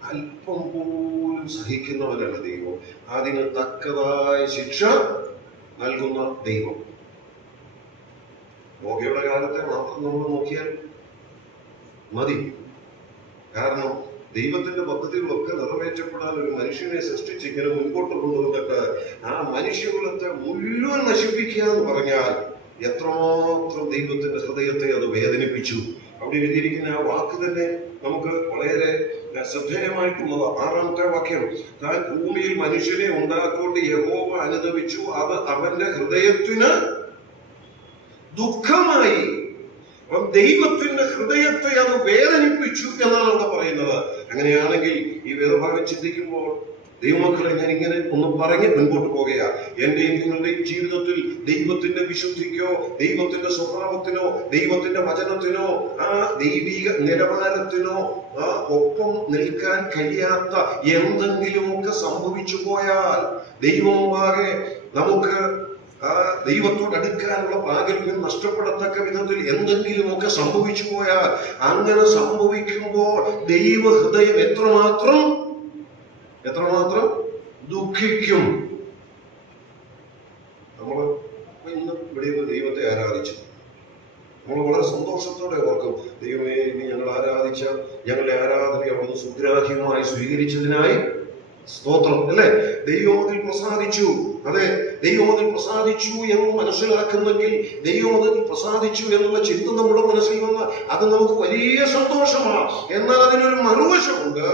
അല്പം പോലും സഹിക്കുന്നവനല്ല ദൈവം. അതിന് തക്കതായ ശിക്ഷ നൽകുന്ന ദൈവം. നോഹയുടെ കാലത്തെ മാത്രം നമ്മൾ നോക്കിയാൽ മതി. കാരണം ദൈവത്തിന്റെ പദ്ധതികളൊക്കെ നിറവേറ്റപ്പെടാൻ ഒരു മനുഷ്യനെ സൃഷ്ടിച്ച് ഇങ്ങനെ മുൻപോട്ട് കൊണ്ടുവന്നിട്ട് ആ മനുഷ്യകുലത്തെ മുഴുവൻ നശിപ്പിക്കുക എന്ന് പറഞ്ഞാൽ എത്രമാത്രം ദൈവത്തിന്റെ ഹൃദയത്തെ അത് വേദനിപ്പിച്ചു. അവിടെ എഴുതിയിരിക്കുന്ന ആ വാക്ക് തന്നെ നമുക്ക് വളരെ ശ്രദ്ധേയമായിട്ടുള്ളത്. 6-ാമത്തെ വാക്യം, താൻ ഭൂമിയിൽ മനുഷ്യനെ ഉണ്ടാക്കൊണ്ട് യഹോവ അനുദപിച്ചു, അത് അവന്റെ ഹൃദയത്തിന് ദുഃഖമായി. അപ്പം ദൈവത്തിന്റെ ഹൃദയത്തെ അത് വേദനിപ്പിച്ചു എന്നാണ് അവിടെ പറയുന്നത്. അങ്ങനെയാണെങ്കിൽ ഈ വേദഭാഗം ചിന്തിക്കുമ്പോൾ ദൈവമക്കളെ ഞാൻ ഇങ്ങനെ ഒന്ന് പറഞ്ഞ് മുൻപോട്ട് പോകുക. എന്റെയും നിങ്ങളുടെയും ജീവിതത്തിൽ ദൈവത്തിന്റെ വിശുദ്ധിക്കോ, ദൈവത്തിന്റെ സ്വഭാവത്തിനോ, ദൈവത്തിന്റെ വചനത്തിനോ, ആ ദൈവിക നിലവാരത്തിനോ ഒപ്പം നിൽക്കാൻ കഴിയാത്ത എന്തെങ്കിലുമൊക്കെ സംഭവിച്ചു പോയാൽ, ദൈവമുമ്പാകെ നമുക്ക് ദൈവത്തോട് അടുക്കാനുള്ള പ്രാഗൽഭ്യം നഷ്ടപ്പെടത്തക്ക വിധത്തിൽ എന്തെങ്കിലുമൊക്കെ സംഭവിച്ചു പോയാൽ, അങ്ങനെ സംഭവിക്കുമ്പോൾ ദൈവ ഹൃദയം എത്രമാത്രം ദുഃഖിക്കും. ആരാധിച്ചു. നമ്മൾ വളരെ സന്തോഷത്തോടെ ഓർക്കും, ദൈവമേ ഇനി ഞങ്ങളെ ആരാധന അവിടുന്ന് സുഗ്രാഹ്യമായി സ്വീകരിച്ചതിനായി സ്തോത്രം, അല്ലെ? ദൈവം അതിൽ പ്രസാദിച്ചു. അതെ, ദൈവം അതിൽ പ്രസാദിച്ചു എന്ന് മനസ്സിലാക്കുന്നെങ്കിൽ, ദൈവം അതിൽ പ്രസാദിച്ചു എന്നുള്ള ചിന്ത നമ്മുടെ മനസ്സിൽ വന്ന് അത് നമുക്ക് വലിയ സന്തോഷമാണ്. എന്നാൽ അതിനൊരു മറുവശമുണ്ട്.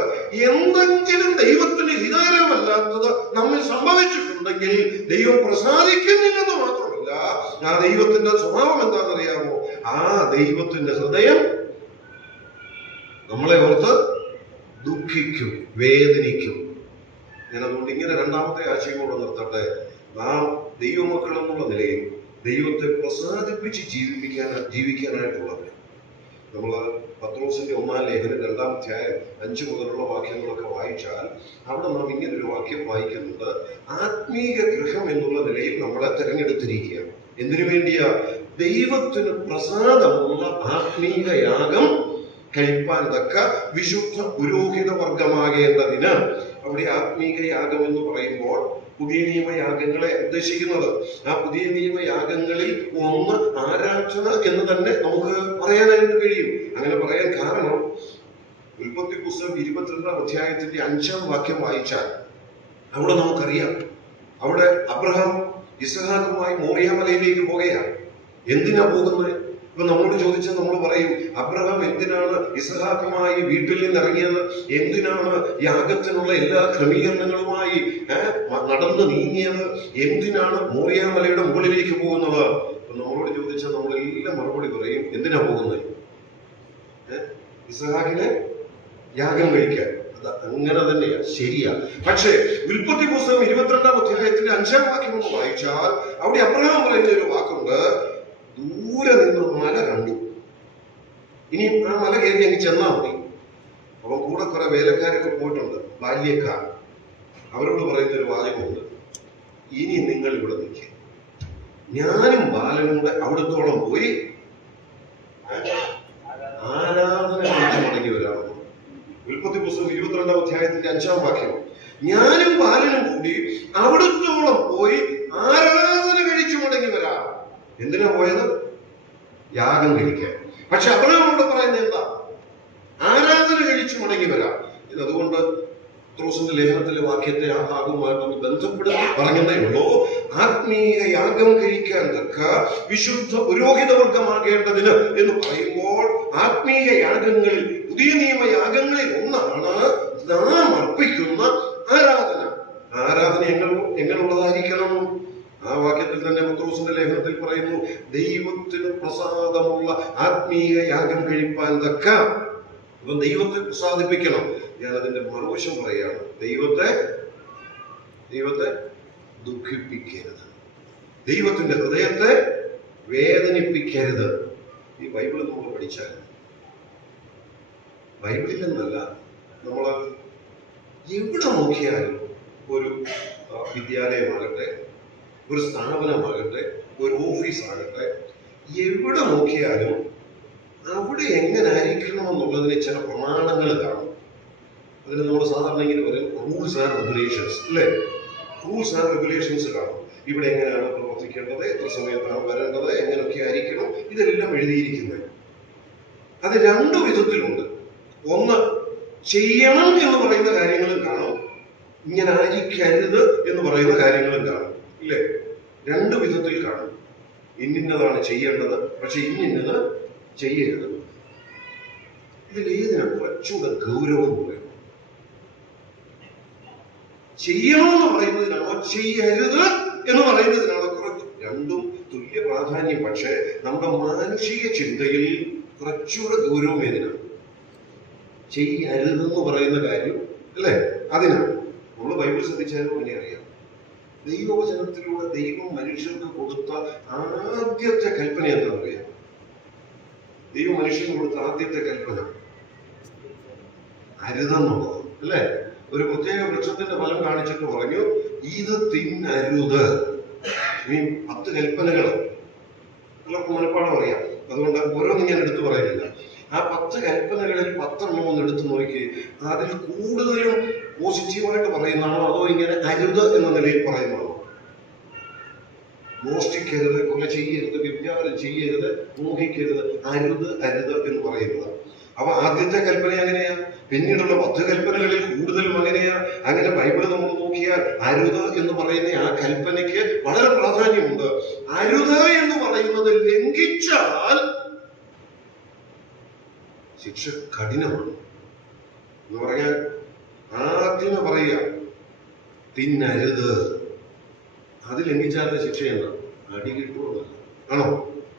എന്തെങ്കിലും ദൈവത്തിന് ഹിതകരമല്ലാത്തത് നമ്മിൽ സംഭവിച്ചിട്ടുണ്ടെങ്കിൽ ദൈവം പ്രസാദിക്കുന്നില്ലെന്ന് മാത്രമല്ല, ആ ദൈവത്തിന്റെ സ്വഭാവം എന്താണെന്നറിയാമോ? ആ ദൈവത്തിന്റെ ഹൃദയം നമ്മളെ ഓർത്ത് ദുഃഖിക്കും, വേദനിക്കും. ഞാൻ അതുകൊണ്ട് ഇങ്ങനെ രണ്ടാമത്തെ ആശയം കൂടെ നിർത്തട്ടെ. നാം ദൈവമക്കൾ എന്നുള്ള നിലയിൽ ദൈവത്തെ പ്രസാദിപ്പിച്ച് ജീവിക്കാനായിട്ടുള്ളത്. നമ്മൾ പത്രോസിന്റെ 1-ാം ലേഖനം 2-ാം അധ്യായം 5 മുതലുള്ള വാക്യങ്ങളൊക്കെ വായിച്ചാൽ അവിടെ നാം ഇങ്ങനൊരു വാക്യം വായിക്കുന്നുണ്ട്. ആത്മീയ ഗൃഹം എന്നുള്ള നിലയിൽ നമ്മളെ തിരഞ്ഞെടുത്തിരിക്കുകയാണ്. എന്തിനു വേണ്ടിയാ? ദൈവത്തിന് പ്രസാദമുള്ള ആത്മീയ യാഗം കഴിപ്പാൻ തക്ക വിശുദ്ധ പുരോഹിത വർഗമാകേണ്ടതിന്. അവിടെ ആത്മീക യാഗം എന്ന് പറയുമ്പോൾ പുതിയ നിയമയാഗങ്ങളെ ഉദ്ദേശിക്കുന്നത്. ആ പുതിയ നിയമയാഗങ്ങളിൽ ഒന്ന് ആരാധന എന്ന് തന്നെ നമുക്ക് പറയാനായിട്ട് കഴിയും. അങ്ങനെ പറയാൻ കാരണം, ഉൽപ്പത്തി പുസ്തകം 22-ാം അധ്യായത്തിന്റെ 5-ാം വാക്യം വായിച്ചാൽ അവിടെ നമുക്കറിയാം, അവിടെ അബ്രഹാം ഇസ്ഹാക്കുമായി മോറിയ മലയിലേക്ക് പോകുകയാണ്. എന്തിനാ പോകുന്നത്? ഇപ്പൊ നമ്മളോട് ചോദിച്ചാൽ നമ്മൾ പറയും, അബ്രഹാം എന്തിനാണ് ഇസ്ഹാക്കുമായി വീട്ടിൽ നിന്ന് ഇറങ്ങിയത്? എന്തിനാണ് യാഗത്തിനുള്ള എല്ലാ ക്രമീകരണങ്ങളുമായി നടന്ന് നീങ്ങിയത്? എന്തിനാണ് മോറിയ മലയുടെ മുകളിലേക്ക് പോകുന്നത്? അപ്പൊ നമ്മളോട് ചോദിച്ചാൽ നമ്മളെല്ലാം മറുപടി പറയും, എന്തിനാ പോകുന്നത്? ഇസ്ഹാക്കിനെ യാഗം കഴിക്കാൻ. അത് അങ്ങനെ തന്നെയാ, ശരിയാ. പക്ഷേ ഉൽപ്പത്തി പുസ്തകം 22-ാം അധ്യായത്തിന്റെ 5-ാം വാക്യം ഒന്ന് വായിച്ചാൽ അവിടെ അബ്രഹാം പറയുന്ന ഒരു വാക്കുണ്ട്, ദൂരെ നിന്ന് മല കണ്ടു. ഇനി ആ മല കയറി അങ്ങ് ചെന്നാൽ മതി. അവൻ കൂടെ കുറെ വേലക്കാരൊക്കെ പോയിട്ടുണ്ട്, ബാല്യക്കാർ. അവരോട് പറയുന്ന ഒരു വാചകമുണ്ട്, ഇനി നിങ്ങൾ ഇവിടെ നിൽക്കുക, ഞാനും ബാലനും കൂടെ അവിടത്തോളം പോയി ആരാധന കഴിച്ച് മടങ്ങി വരാമെന്ന്. ഉൽപ്പത്തി പുസ്തകം 22-ാം അധ്യായത്തിന്റെ 5-ാം വാക്യം, ഞാനും ബാലനും കൂടി അവിടത്തോളം പോയി ആരാധന കഴിച്ചു മടങ്ങി വരാം. എന്തിനാ പോയത്? യാഗം കഴിക്കാൻ. പക്ഷെ അബ്രഹാമോട് പറയുന്നത് എന്താ? ആരാധന കഴിച്ചു മടങ്ങി വരാം. അതുകൊണ്ട് പത്രോസിന്റെ ലേഖനത്തിലെ വാക്യത്തെ ആ ഭാഗവുമായിട്ടൊന്ന് ബന്ധപ്പെടുത്തി പറഞ്ഞതേ ഉള്ളൂ. ആത്മീയ യാഗം കഴിക്കാൻ തക്ക വിശുദ്ധ പുരോഹിത വർഗമാകേണ്ടതിന് എന്ന് പറയുമ്പോൾ ആത്മീയ യാഗങ്ങളിൽ, പുതിയ നിയമ യാഗങ്ങളിൽ ഒന്നാണ് നാം അർപ്പിക്കുന്ന ആരാധന. ആരാധന എങ്ങനെയുള്ളതായിരിക്കണം? ആ വാക്യത്തിൽ തന്നെ പത്രോസിന്റെ ലേഖനത്തിൽ പറയുന്നു, ദൈവത്തിന് പ്രസാദമുള്ള ആത്മീയ യാഗം കഴിപ്പാൻ തക്ക. അപ്പൊ ദൈവത്തെ പ്രസാദിപ്പിക്കണം. ഞാൻ അതിന്റെ മറുവശം പറയാണ്, ദൈവത്തെ ദുഃഖിപ്പിക്കരുത്, ദൈവത്തിന്റെ ഹൃദയത്തെ വേദനിപ്പിക്കരുത്. ഈ ബൈബിൾ നമ്മൾ പഠിച്ചാൽ, ബൈബിളിൽ നിന്നല്ല, നമ്മൾ എവിടെ നോക്കിയാലും, ഒരു വിദ്യാലയമാകട്ടെ, ഒരു സ്ഥാപനമാകട്ടെ, ഒരു ഓഫീസാകട്ടെ, എവിടെ നോക്കിയാലും അവിടെ എങ്ങനെ ആയിരിക്കണമെന്നുള്ളതിന് ചില പ്രമാണങ്ങൾ കാണും. അതിന് നമ്മൾ സാധാരണ ഇങ്ങനെ പറയും, റൂൾസ് ആൻഡ് റെഗുലേഷൻസ്, അല്ലേ? റൂൾസ് ആൻഡ് റെഗുലേഷൻസ് കാണും. ഇവിടെ എങ്ങനെയാണ് പ്രവർത്തിക്കേണ്ടത്, എത്ര സമയത്താണ് വരേണ്ടത്, എങ്ങനെയൊക്കെ ആയിരിക്കണം, ഇതെല്ലാം എഴുതിയിരിക്കുന്നത്. അത് 2 വിധത്തിലുണ്ട്. ഒന്ന്, ചെയ്യണം എന്ന് പറയുന്ന കാര്യങ്ങളും കാണും, ഇങ്ങനെ ആയിരിക്കരുത് എന്ന് പറയുന്ന കാര്യങ്ങളും കാണും, ഇല്ലേ? 2 വിധത്തിൽ കാണും. ഇന്നതാണ് ചെയ്യേണ്ടത്, പക്ഷെ ഇന്നത് ചെയ്യരുത്. ഇതിലേതിനാണ് കുറച്ചുകൂടെ ഗൗരവം എന്ന് പറയുന്നത്? ചെയ്യണമെന്ന് പറയുന്നതിനാണോ ചെയ്യരുത് എന്ന് പറയുന്നതിനാണോ? രണ്ടും തുല്യ പ്രാധാന്യം. പക്ഷെ നമ്മുടെ മാനുഷിക ചിന്തയിൽ കുറച്ചുകൂടെ ഗൗരവം ഏതിനാണ്? ചെയ്യരുതെന്ന് പറയുന്ന കാര്യം, അല്ലേ? അതിനാണ്. നമ്മൾ ബൈബിൾ ശ്രദ്ധിച്ചാലും അങ്ങനെ അറിയാം, ദൈവവചനത്തിലൂടെ ദൈവം മനുഷ്യർക്ക് കൊടുത്ത ആദ്യത്തെ കൽപ്പന എന്താണെന്ന് അറിയാം? ദൈവം മനുഷ്യന് കൊടുത്ത ആദ്യത്തെ കൽപ്പന അരുതെന്നുള്ളത്, അല്ലേ? ഒരു പ്രത്യേക വൃക്ഷത്തിന്റെ ഫലം കാണിച്ചിട്ട് പറഞ്ഞു, ഇത് തിന്നരുത്. ഈ 10 കൽപ്പനകൾ എല്ലാവർക്കും മനപ്പാടം അറിയാം, അതുകൊണ്ട് ഓരോന്നും ഞാൻ എടുത്തു പറയുന്നില്ല. ആ 10 കൽപ്പനകളിൽ 10 ഒന്ന് എടുത്തു നോക്കി, അതിൽ കൂടുതലും പോസിറ്റീവായിട്ട് പറയുന്നതാണോ അതോ ഇങ്ങനെ അരുത് എന്ന നിലയിൽ പറയുന്നതാണോ? മോഷ്ടിക്കരുത്, കൊല ചെയ്യരുത്, വ്യഭിചാരം ചെയ്യരുത്, മോഹിക്കരുത്, അരുത് അരുത് എന്ന് പറയുന്നത്. അപ്പൊ ആദ്യത്തെ കൽപ്പന അങ്ങനെയാ. പിന്നീടുള്ള 10 കൽപ്പനകളിൽ കൂടുതലും അങ്ങനെയാ. അങ്ങനെ ബൈബിള് നമ്മൾ നോക്കിയാൽ അരുത് എന്ന് പറയുന്ന ആ കൽപ്പനയ്ക്ക് വളരെ പ്രാധാന്യമുണ്ട്. അരുത് എന്ന് പറയുന്നത് ലംഘിച്ചാൽ ശിക്ഷ കഠിനമാണ് എന്ന് പറഞ്ഞാൽ ആദ്യമേ പറയുക തിന്നരുത്. അത് ലംഘിച്ചാലും ശിക്ഷയുണ്ട്, അടി കിട്ടുമെന്നല്ല. ആണോ?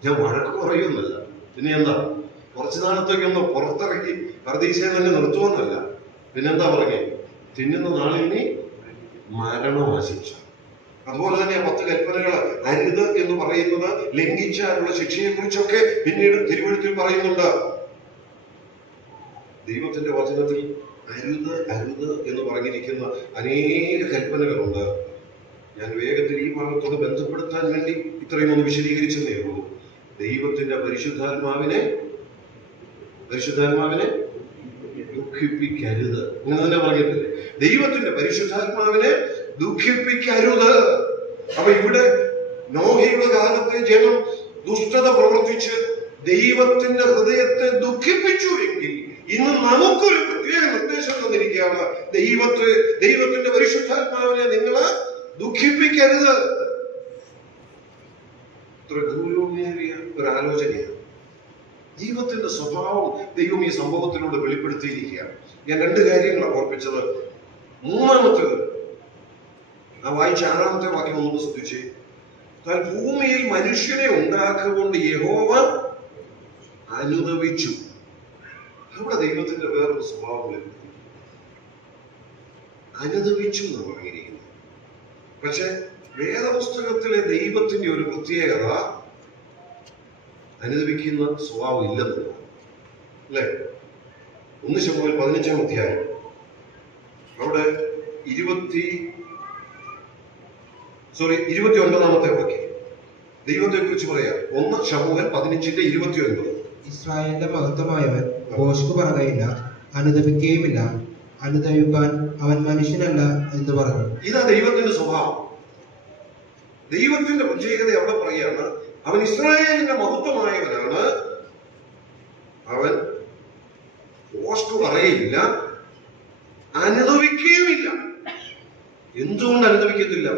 ഞാൻ വഴക്ക് പറയുമെന്നല്ല. പിന്നെ എന്താ, കുറച്ചു നാളത്തേക്കൊന്ന് പുറത്തിറക്കി പരദീസയിൽ തന്നെ നിർത്തുമെന്നല്ല. പിന്നെന്താ പറഞ്ഞേ? തിന്നുന്ന നാളിൽ നീ മരണമാ ശിക്ഷ. അതുപോലെ തന്നെ 10 കൽപ്പനകൾ അരുത് എന്ന് പറയുന്നത് ലംഘിച്ചാലുള്ള ശിക്ഷയെ കുറിച്ചൊക്കെ പിന്നീട് തിരുവെഴുത്തിൽ പറയുന്നുണ്ട്. ദൈവത്തിന്റെ വചനത്തിൽ അരുത് അരുത് എന്ന് പറഞ്ഞിരിക്കുന്ന അനേക കൽപ്പനകളുണ്ട്. ഞാൻ വേഗത്തിൽ ഈ ഭാഗത്തോട് ബന്ധപ്പെടുത്താൻ വേണ്ടി ഇത്രയും ഒന്ന് വിശദീകരിച്ചതേ ഉള്ളൂ. ദൈവത്തിന്റെ പരിശുദ്ധാത്മാവിനെ ദുഃഖിപ്പിക്കരുത്, അങ്ങനെ തന്നെ പറഞ്ഞിട്ടില്ലേ? ദൈവത്തിന്റെ പരിശുദ്ധാത്മാവിനെ ദുഃഖിപ്പിക്കരുത്. അപ്പൊ ഇവിടെ നോഹയുടെ കാലത്തെ ജനം ദുഷ്ടത പ്രവർത്തിച്ച് ദൈവത്തിന്റെ ഹൃദയത്തെ ദുഃഖിപ്പിച്ചു എങ്കിൽ ഇന്ന് നമുക്കൊരു പ്രത്യേക നിർദ്ദേശം തന്നിരിക്കുകയാണ്. ദൈവത്തിന്റെ പരിശുദ്ധാത്മാവിനെ നിങ്ങൾ ദുഃഖിപ്പിക്കരുത്. ഇത്ര ഗൗരവമേറിയ ഒരു ആലോചനയാണ്. ദൈവത്തിന്റെ സ്വഭാവം ദൈവം ഈ സംഭവത്തിലൂടെ വെളിപ്പെടുത്തിയിരിക്കുകയാണ്. ഞാൻ 2 കാര്യങ്ങളാണ് ഓർപ്പിച്ചത്. മൂന്നാമത്തേത്, ആ വായിച്ച 6-ാമത്തെ വാക്യം ഒന്നുകൂടെ ശ്രദ്ധിച്ചേ. താൻ ഭൂമിയിൽ മനുഷ്യനെ ഉണ്ടാക്കുകൊണ്ട് യഹോവ അനുദപിച്ചു. അവിടെ ദൈവത്തിന്റെ വേറൊരു സ്വഭാവം വെളിപ്പെടുത്തി. അനുദപിച്ചു എന്നാണ് പറഞ്ഞിരിക്കുന്നത്. പക്ഷെ വേദപുസ്തകത്തിലെ ദൈവത്തിന്റെ ഒരു പ്രത്യേകത അനുദപിക്കുന്ന സ്വഭാവം ഇല്ലെന്നല്ല, അല്ലെ? 1 ശമൂവേൽ 15-ാം അധ്യായം അവിടെ 29-ാമത്തെ വാക്യം ദൈവത്തെ കുറിച്ച് പറയാം. 1 ശമൂവേൽ 15:29. ഇസ്രായേലിന്റെ മഹത്വമായവൻ ഭോഷ്ക് പറയുകയില്ല, അനുദപിക്കുകയുമില്ല. അനുദപിപ്പാൻ അവൻ മനുഷ്യനല്ല എന്ന് പറഞ്ഞു. ഇതാ ദൈവത്തിന്റെ സ്വഭാവം. ദൈവത്തിന്റെ പ്രത്യേകത അവിടെ പറയാണ്, അവൻ ഇസ്രായേലിന്റെ മഹത്വമായവനാണ്. അവൻ ഭോഷ്ക് പറയില്ല, അനുദപിക്കുകയുമില്ല. എന്തുകൊണ്ട് അനുദപിക്കത്തില്ല?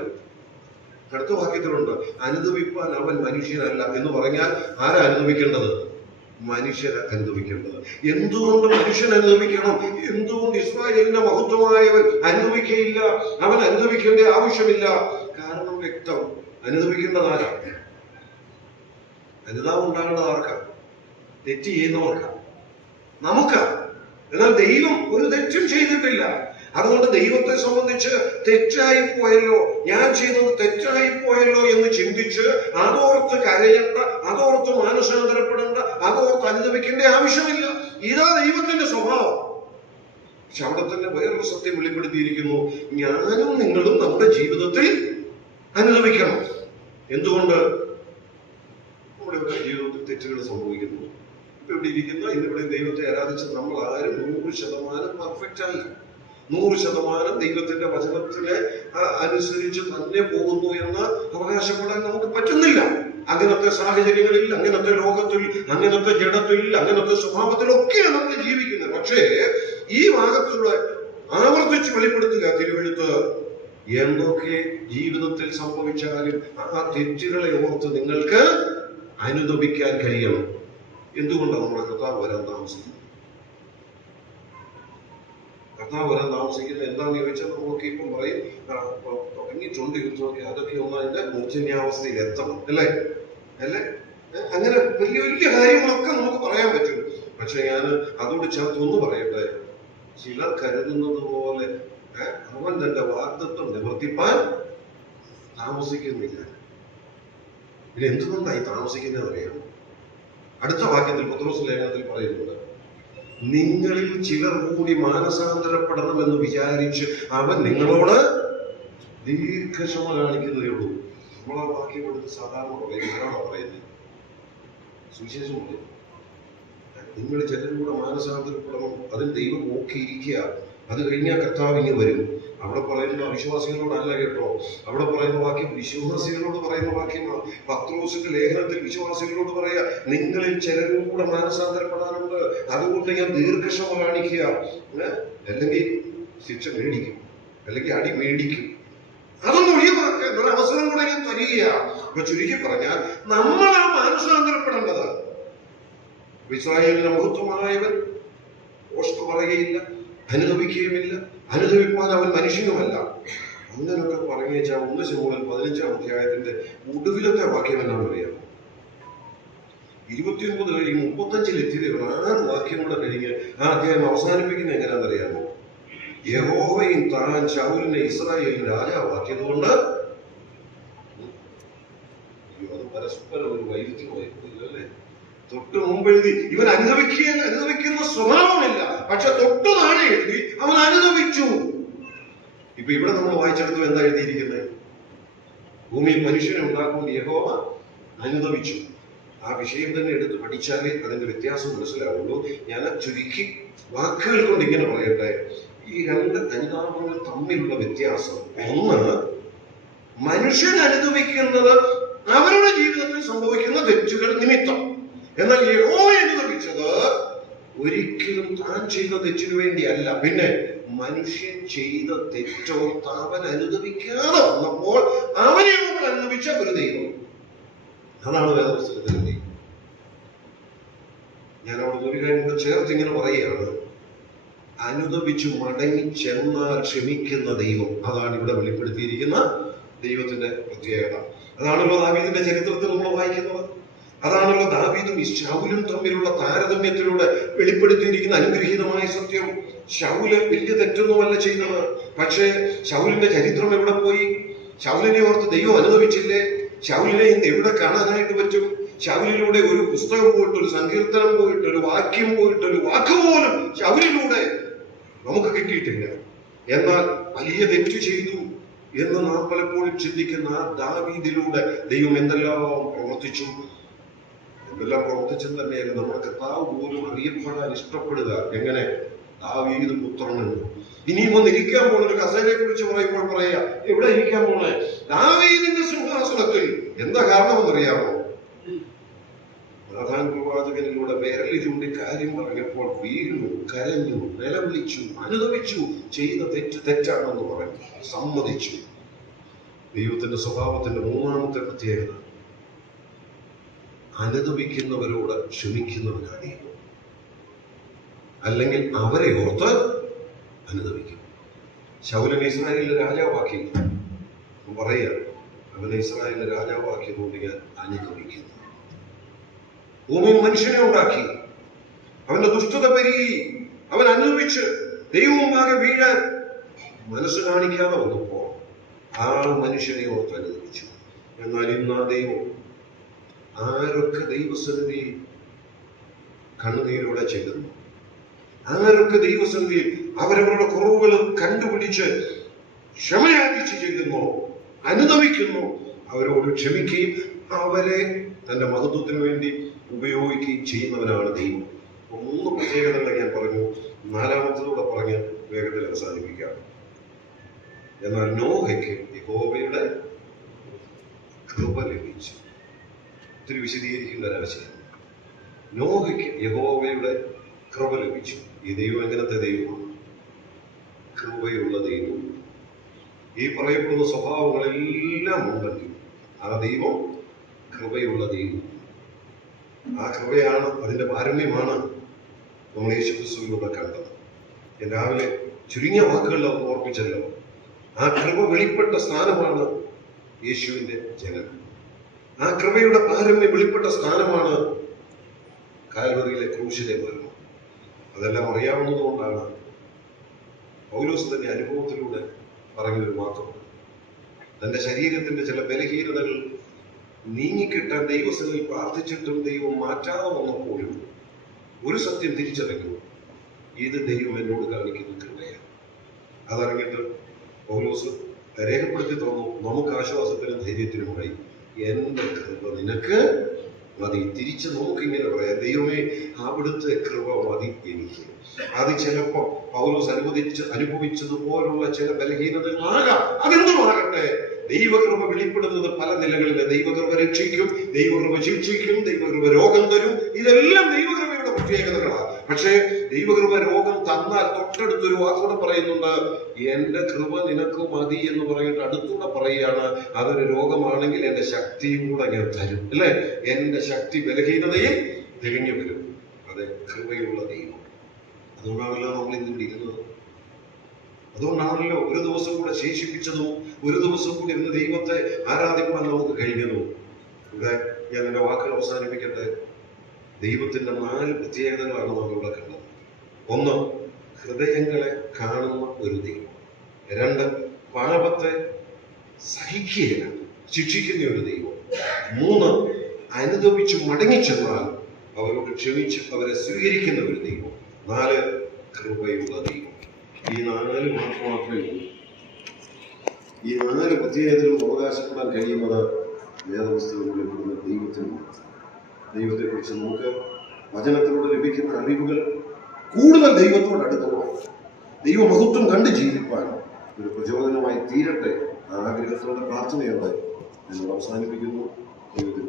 അടുത്ത വാക്യത്തിലുണ്ട്, അനുദപിപ്പാൻ അവൻ മനുഷ്യനല്ല എന്ന് പറഞ്ഞാൽ ആരാ അനുദപിക്കേണ്ടത്? മനുഷ്യരെ അനുദപിക്കേണ്ടത്. എന്തുകൊണ്ട് മനുഷ്യൻ അനുദപിക്കണം? എന്തുകൊണ്ട് ഇസ്രായേലിന്റെ മഹത്വമായവൻ അനുദപിക്കുകയില്ല? അവൻ അനുദപിക്കേണ്ട ആവശ്യമില്ല. കാരണം വ്യക്തം. അനുദപിക്കേണ്ടത് ആരാ? അനുതാപം ഉണ്ടാകേണ്ടത് ആർക്കാ? തെറ്റ് ചെയ്യുന്നവർക്കാ, നമുക്കാ. എന്നാൽ ദൈവം ഒരു തെറ്റും ചെയ്തിട്ടില്ല. അതുകൊണ്ട് ദൈവത്തെ സംബന്ധിച്ച് തെറ്റായി പോയല്ലോ, ഞാൻ ചെയ്തത് തെറ്റായി പോയല്ലോ എന്ന് ചിന്തിച്ച് അതോർത്ത് കരയേണ്ട, അതോർത്ത് മാനസാന്തരപ്പെടേണ്ട, അതോർത്ത് അനുദപിക്കേണ്ട ആവശ്യമില്ല. ഇതാ ദൈവത്തിന്റെ സ്വഭാവം. പക്ഷെ അവിടെ തന്നെ വേറൊരു സത്യം വെളിപ്പെടുത്തിയിരിക്കുന്നു. ഞാനും നിങ്ങളും നമ്മുടെ ജീവിതത്തിൽ അനുദപിക്കണം. എന്തുകൊണ്ട്? നമ്മുടെ ജീവിതത്തിൽ തെറ്റുകൾ സംഭവിക്കുന്നു. ഇപ്പൊ ഇവിടെ ഇരിക്കുന്ന ഇന്നിവിടെ ദൈവത്തെ ആരാധിച്ച് നമ്മൾ ആരും 100% പെർഫെക്റ്റ് അല്ല. 100% ദൈവത്തിന്റെ വചനത്തിനെ അനുസരിച്ച് തന്നെ പോകുന്നു എന്ന് അവകാശപ്പെടാൻ നമുക്ക് പറ്റുന്നില്ല. അങ്ങനത്തെ സാഹചര്യങ്ങളിൽ, അങ്ങനത്തെ ലോകത്തിൽ, അങ്ങനത്തെ ജഡത്തിൽ, അങ്ങനത്തെ സ്വഭാവത്തിലൊക്കെയാണ് നമ്മൾ ജീവിക്കുന്നത്. പക്ഷേ ഈ ഭാഗത്തുള്ള ആവർത്തിച്ച് വെളിപ്പെടുത്തുക തിരുവെഴുത്ത്. എന്തൊക്കെ ജീവിതത്തിൽ സംഭവിച്ചാലും ആ തെറ്റുകളെ ഓർത്ത് നിങ്ങൾക്ക് അനുദപിക്കാൻ കഴിയണം. എന്തുകൊണ്ടാണ് നമ്മുടെ കർത്താവ് വരാൻ താമസിക്കുന്നത്? കർത്താവ് വരാൻ താമസിക്കുന്നത് എന്താണെന്ന് ചോദിച്ചാൽ നമുക്ക് ഇപ്പം പറയും തുടങ്ങിയിട്ടുണ്ട് യുദ്ധമൊക്കെ, അതൊക്കെ ഒന്ന് അതിന്റെ മൂർച്ഛന്യാവസ്ഥയിൽ എത്തണം, അല്ലേ? അങ്ങനെ വലിയ വലിയ കാര്യങ്ങളൊക്കെ നമുക്ക് പറയാൻ പറ്റും. പക്ഷെ ഞാൻ അതോട് ചേർത്തൊന്ന് പറയട്ടെ. ചിലർ കരുതുന്നത് പോലെ അവൻ തന്റെ വാഗ്ദത്വം നിവർത്തിപ്പാൻ താമസിക്കുന്നില്ല. പിന്നെ എന്തുകൊണ്ടായി താമസിക്കുന്നത് അറിയാം? അടുത്ത വാക്യത്തിൽ പത്രോസ് ലേഖനത്തിൽ പറയുന്നുണ്ട്, നിങ്ങളിൽ ചിലർ കൂടി മാനസാന്തരപ്പെടണമെന്ന് വിചാരിച്ച് അവൻ നിങ്ങളോട് ദീർഘക്ഷമ കാണിക്കുന്നതേ ഉള്ളൂ. നമ്മളാ വാക്യം എടുത്ത് സാധാരണ പറയുന്നത് സുവിശേഷം പറയും, നിങ്ങൾ ചിലരും കൂടെ മാനസാന്തരപ്പെടണം. അതിൽ ദൈവം നോക്കിയിരിക്കുക. അത് കഴിഞ്ഞാൽ കർത്താവ് ഇങ്ങ് വരും. അവിടെ പറയുന്ന അവിശ്വാസികളോടല്ല കേട്ടോ. അവിടെ പറയുന്ന വാക്യം വിശ്വാസികളോട് പറയുന്ന വാക്യമാണ്. പത്രോസിന്റെ ലേഖനത്തിൽ വിശ്വാസികളോട് പറയാ, നിങ്ങളിൽ ചിലരും കൂടെ മാനസാന്തരപ്പെടാനുണ്ട്, അതുകൊണ്ട് ഞാൻ ദീർഘക്ഷമ കാണിക്കുക. അല്ലെങ്കിൽ ശിക്ഷ മേടിക്കും, അല്ലെങ്കിൽ അടി മേടിക്കും. അതൊന്നും ഒഴിവാക്കാൻ ഒരു അവസരം കൂടെ ഞാൻ തരിക. അപ്പൊ ചുരുക്കി പറഞ്ഞാൽ നമ്മളാണ് മാനസാന്തരപ്പെടേണ്ടത്. ഇസ്രായേലിന്റെ മഹത്വമായവൻ ഓഷ്ക് പറയുകയില്ല, അനുദപിക്കുകയുമില്ല, അനുദപിപ്പാൻ അവൻ മനുഷ്യനുമല്ല. അങ്ങനൊക്കെ പറഞ്ഞു വെച്ചാൽ 1 ശമൂവേൽ 15-ാം അധ്യായത്തിന്റെ ഒടുവിലത്തെ വാക്യം എന്നാണ് അറിയാമോ? 29 കഴിഞ്ഞ് 35 എത്തിയത് 6 വാക്യം കൂടെ കഴിഞ്ഞ് ആ അധ്യായം അവസാനിപ്പിക്കുന്നത് എങ്ങനെയാണെന്നറിയാമോ? യഹോവയും താൻ ശൗലിനെ ഇസ്രായേലിന് രാജാവാക്കിയതുകൊണ്ട്. അത് പരസ്പരം ഒരു വൈരുദ്ധ്യമായിരിക്കില്ല അല്ലേ? തൊട്ട് മുമ്പ് എഴുതി ഇവൻ അനുദപിക്കുന്ന സ്വഭാവമില്ല, പക്ഷെ തൊട്ടു താഴെ എഴുതി അവൻ അനുദപിച്ചു. ഇപ്പൊ ഇവിടെ നമ്മൾ വായിച്ചെടുത്തു എന്താ എഴുതിയിരിക്കുന്നത്? ഭൂമിയിൽ മനുഷ്യനെ ഉണ്ടാക്കുമ്പോൾ യഹോവ അനുദപിച്ചു. ആ വിഷയം തന്നെ എടുത്ത് പഠിച്ചാലേ അതിന്റെ വ്യത്യാസം മനസ്സിലാവുള്ളൂ. ഞാൻ ചുരുക്കി വാക്കുകൾ കൊണ്ട് ഇങ്ങനെ പറയട്ടെ, ഈ 2 അനുതാപങ്ങൾ തമ്മിലുള്ള വ്യത്യാസം. ഒന്ന്, മനുഷ്യൻ അനുദപിക്കുന്നത് അവരുടെ ജീവിതത്തിൽ സംഭവിക്കുന്ന തെറ്റുകൾ നിമിത്തം. എന്നാൽ യഹോവ അനുദപിച്ചത് ഒരിക്കലും താൻ ചെയ്ത തെറ്റിനു വേണ്ടിയല്ല. പിന്നെ മനുഷ്യൻ ചെയ്ത തെറ്റോ അവൻ അനുദപിക്കാതെ വന്നപ്പോൾ അവനെ അനുദപിച്ച ഒരു ദൈവം. അതാണ് വേദപുസ്തകത്തിന്റെ ദൈവം. ഞാൻ അവിടെ ഒരു കാര്യം കൂടെ ചേർത്ത് ഇങ്ങനെ പറയുകയാണ്, അനുദപിച്ചു മടങ്ങി ചെന്നാൽ ക്ഷമിക്കുന്ന ദൈവം. അതാണ് ഇവിടെ വെളിപ്പെടുത്തിയിരിക്കുന്ന ദൈവത്തിന്റെ പ്രത്യേകത. അതാണല്ലോ ദാവീദിന്റെ ചരിത്രത്തിൽ നമ്മൾ വായിക്കുന്നത്. അതാണല്ലോ ദാവീദും ശൗലും തമ്മിലുള്ള താരതമ്യത്തിലൂടെ വെളിപ്പെടുത്തിയിരിക്കുന്ന അനുഗ്രഹീതമായ സത്യം. ശൗല് വലിയ തെറ്റൊന്നുമല്ല ചെയ്യുന്നത്, പക്ഷേ ശൗലിന്റെ ചരിത്രം എവിടെ പോയി? ശൗലിനെ ഓർത്ത് ദൈവം അനുദപിച്ചില്ലേ? ശൗലിനെ ഇന്ന് എവിടെ കാണാനായിട്ട് പറ്റും? ശൗലിലൂടെ ഒരു പുസ്തകം പോയിട്ട്, ഒരു സങ്കീർത്തനം പോയിട്ട്, ഒരു വാക്യം പോയിട്ട്, ഒരു വാക്ക് പോലും ശൗലിലൂടെ നമുക്ക് കിട്ടിയിട്ടില്ല. എന്നാൽ വലിയ തെറ്റ് ചെയ്തു എന്ന് നാം പലപ്പോഴും ചിന്തിക്കുന്ന ദാവീദിലൂടെ ദൈവം എന്തെല്ലാം പ്രവർത്തിച്ചു. എന്തെല്ലാം പ്രവർത്തിച്ചെന്ന് തന്നെയല്ല, നമ്മുടെ കർത്താവ് പോലും അറിയപ്പെടാൻ ഇഷ്ടപ്പെടുക. എങ്ങനെ? ദാവീദ് പുത്രനെന്ന്. ഇനിയും ഒന്ന് ഇരിക്കാൻ പോണ ഒരു കസേരയെ കുറിച്ച് പറയുമ്പോൾ പറയാ, എവിടെ ഇരിക്കാൻ പോണേ? ദാവീദിന്റെ സിംഹാസനത്തിൽ. എന്താ കാരണമെന്നറിയാമോ? നാഥാൻ പ്രവാചകനിലൂടെ വിരൽ ചൂണ്ടി കാര്യം പറഞ്ഞപ്പോൾ വീണു, കരഞ്ഞു, നിലവിളിച്ചു, അനുദപിച്ചു. ചെയ്ത തെറ്റ് തെറ്റാണെന്ന് പറഞ്ഞു, സമ്മതിച്ചു. ദൈവത്തിന്റെ സ്വഭാവത്തിന്റെ 3ാമത്തെ പ്രത്യേകത, അനുദപിക്കുന്നവരോട് ക്ഷമിക്കുന്നവനാണ്. അല്ലെങ്കിൽ അവരെ ഓർത്ത് അനുദപിക്കും. ശൗലിനെ ഇസ്രായേലിലെ രാജാവാക്കി പറയുക, അവനെ ഇസ്രായേലിലെ രാജാവാക്കിയതുകൊണ്ട് ഞാൻ അനുദപിക്കുന്നു. ഭൂമിയിൽ മനുഷ്യനെ ഉണ്ടാക്കി, അവന്റെ ദുഷ്ടത പെരുകി, അവൻ അനുദപിച്ച് ദൈവവുമാകെ വീഴാൻ മനസ്സ് കാണിക്കാതെ വന്നപ്പോൾ ആ മനുഷ്യനെ ഓർത്ത് അനുദപിച്ചു. എന്നാൽ ഇന്ന് ആ ദൈവം ആരൊക്കെ ദൈവസന്നിധിയിൽ കണ്ണുനീരോടെ ചെല്ലുന്നു, ആരൊക്കെ ദൈവസന്നിധിയിൽ അവരവരുടെ കുറവുകൾ കണ്ടുപിടിച്ച് ക്ഷമയാചിച്ച് ചെല്ലുന്നു, അനുദപിക്കുന്നു, അവരോട് ക്ഷമിക്കുകയും അവരെ തന്റെ മഹത്വത്തിന് വേണ്ടി ഉപയോഗിക്കുകയും ചെയ്യുന്നവനാണ് ദൈവം. 3 പ്രത്യേകതകൾ ഞാൻ പറഞ്ഞു. 4ാമത്തതൂടെ പറഞ്ഞ് വേഗത്തിൽ അവസാനിപ്പിക്കാം. എന്നാൽ നോഹയ്ക്ക് യഹോവയുടെ കൃപ ലഭിച്ചു. ഒത്തിരി വിശദീകരിക്കേണ്ട ഒരാവശ്യം. നോഹയ്ക്ക് യഹോവയുടെ കൃപ ലഭിച്ചു. ഈ ദൈവം എങ്ങനത്തെ ദൈവമാണ്? കൃപയുള്ള ദൈവം. ഈ പറയപ്പെടുന്ന സ്വഭാവങ്ങളെല്ലാം ഉണ്ടെങ്കിൽ ആ ദൈവം കൃപയുള്ള ദൈവം. ആ കൃപയാണ്, അതിന്റെ പാരമ്യമാണ് നമ്മൾ യേശുക്രിസ്തുവിലൂടെ കണ്ടത്. ഞാൻ രാവിലെ ചുരുങ്ങിയ വാക്കുകളിൽ അത് ഓർപ്പിച്ചല്ലോ. ആ കൃപ വെളിപ്പെട്ട സ്ഥാനമാണ് യേശുവിന്റെ ജനനം. ആ കൃപയുടെ പാരമ്യം വെളിപ്പെട്ട സ്ഥാനമാണ് കാൽവറിയിലെ ക്രൂശിലെ മരണം. അതെല്ലാം അറിയാവുന്നതുകൊണ്ടാണ് പൗലോസ് തന്റെ അനുഭവത്തിലൂടെ പറഞ്ഞൊരു വാക്കുണ്ട്. തന്റെ ശരീരത്തിന്റെ ചില ബലഹീനതകൾ നീങ്ങിക്കിട്ടാൻ ദൈവസന്നിധിയിൽ പ്രാർത്ഥിച്ചിട്ടും ദൈവം മാറ്റാതെ വന്നപ്പോഴും ഒരു സത്യം തിരിച്ചറിഞ്ഞു, ഇത് ദൈവം എന്നോട് കാണിക്കുന്ന കൃപയാണ്. അതറിഞ്ഞിട്ട് പൗലോസ് രേഖപ്പെടുത്തി തന്നു നമുക്ക് ആശ്വാസത്തിനും ധൈര്യത്തിനുമായി, എന്റെ കൃപ നിനക്ക് മതി. തിരിച്ച് നമുക്കിങ്ങനെ പറയാം, ദൈവമേ അവിടുത്തെ കൃപ മതി എനിക്ക്. അത് ചിലപ്പോ പൗലോസ് അനുഭവിച്ചതുപോലുള്ള ചില ബലഹീനതകളാകാം, അതെന്തുമാകട്ടെ. ദൈവകൃപ വെളിപ്പെടുന്നത് പല നിലകളിൽ. ദൈവകൃപ രക്ഷിക്കും, ദൈവകൃപ ശിക്ഷിക്കും, ദൈവകൃപ രോഗം തരും. ഇതെല്ലാം ദൈവകൃപയുടെ പ്രത്യേകതകളാണ്. പക്ഷേ ദൈവകൃപ രോഗം തന്നാൽ തൊട്ടടുത്തൊരു വാക്കോടെ പറയുന്നുണ്ട്, എന്റെ കൃപ നിനക്ക് മതി എന്ന് പറഞ്ഞിട്ട് അടുത്തൂടെ പറയുകയാണ്, അതൊരു രോഗമാണെങ്കിൽ എന്റെ ശക്തിയും കൂടെ ഞാൻ തരും, അല്ലെ? എന്റെ ശക്തി ബലഹീനതയിൽ തികഞ്ഞു വരും. അത് കൃപയുള്ള ദൈവം. അതുകൊണ്ടാണല്ലോ നമ്മൾ ഇന്നിവിടെ ഇരുന്നത്. അതുകൊണ്ടാണല്ലോ ഒരു ദിവസം കൂടെ ശേഷിപ്പിച്ചതും ഒരു ദിവസം കൂടി ഇന്ന് ദൈവത്തെ ആരാധിക്കുവാൻ നമുക്ക് കഴിഞ്ഞതും. ഇവിടെ ഞാൻ എന്റെ വാക്കുകൾ അവസാനിപ്പിക്കട്ടെ. ദൈവത്തിന്റെ 4 പ്രത്യേകതകളാണ് നമ്മളിവിടെ കണ്ടത്. 1, ഹൃദയങ്ങളെ കാണുന്ന ഒരു ദൈവം. 2, പാപത്തെ സഹിക്കുകയില്ല, ശിക്ഷിക്കുന്ന ഒരു ദൈവം. 3, അനുദപിച്ച് മടങ്ങിച്ചെന്നാൽ അവരോട് ക്ഷമിച്ച് അവരെ സ്വീകരിക്കുന്ന ഒരു ദൈവം. 4, കൃപയുള്ള ദൈവം. ഈ 4 മാത്രമേ ഉള്ളൂ. ഈ 4 പ്രത്യേകതകളും അവകാശപ്പെടാൻ കഴിയുന്നത് വേദപുസ്തകങ്ങളിൽ ദൈവത്തിന് മാത്രം. ദൈവത്തെക്കുറിച്ച് നമുക്ക് വചനത്തിലൂടെ ലഭിക്കുന്ന അറിവുകൾ കൂടുതൽ ദൈവത്തോട് അടുത്തുപോകാൻ, ദൈവമഹത്വം കണ്ട് ജീവിക്കാൻ ഒരു പ്രചോദനമായി തീരട്ടെ. ആ ആഗ്രഹത്തോടെ പ്രാർത്ഥനയോടെ ഞങ്ങൾ അവസാനിപ്പിക്കുന്നു. ദൈവത്തിന്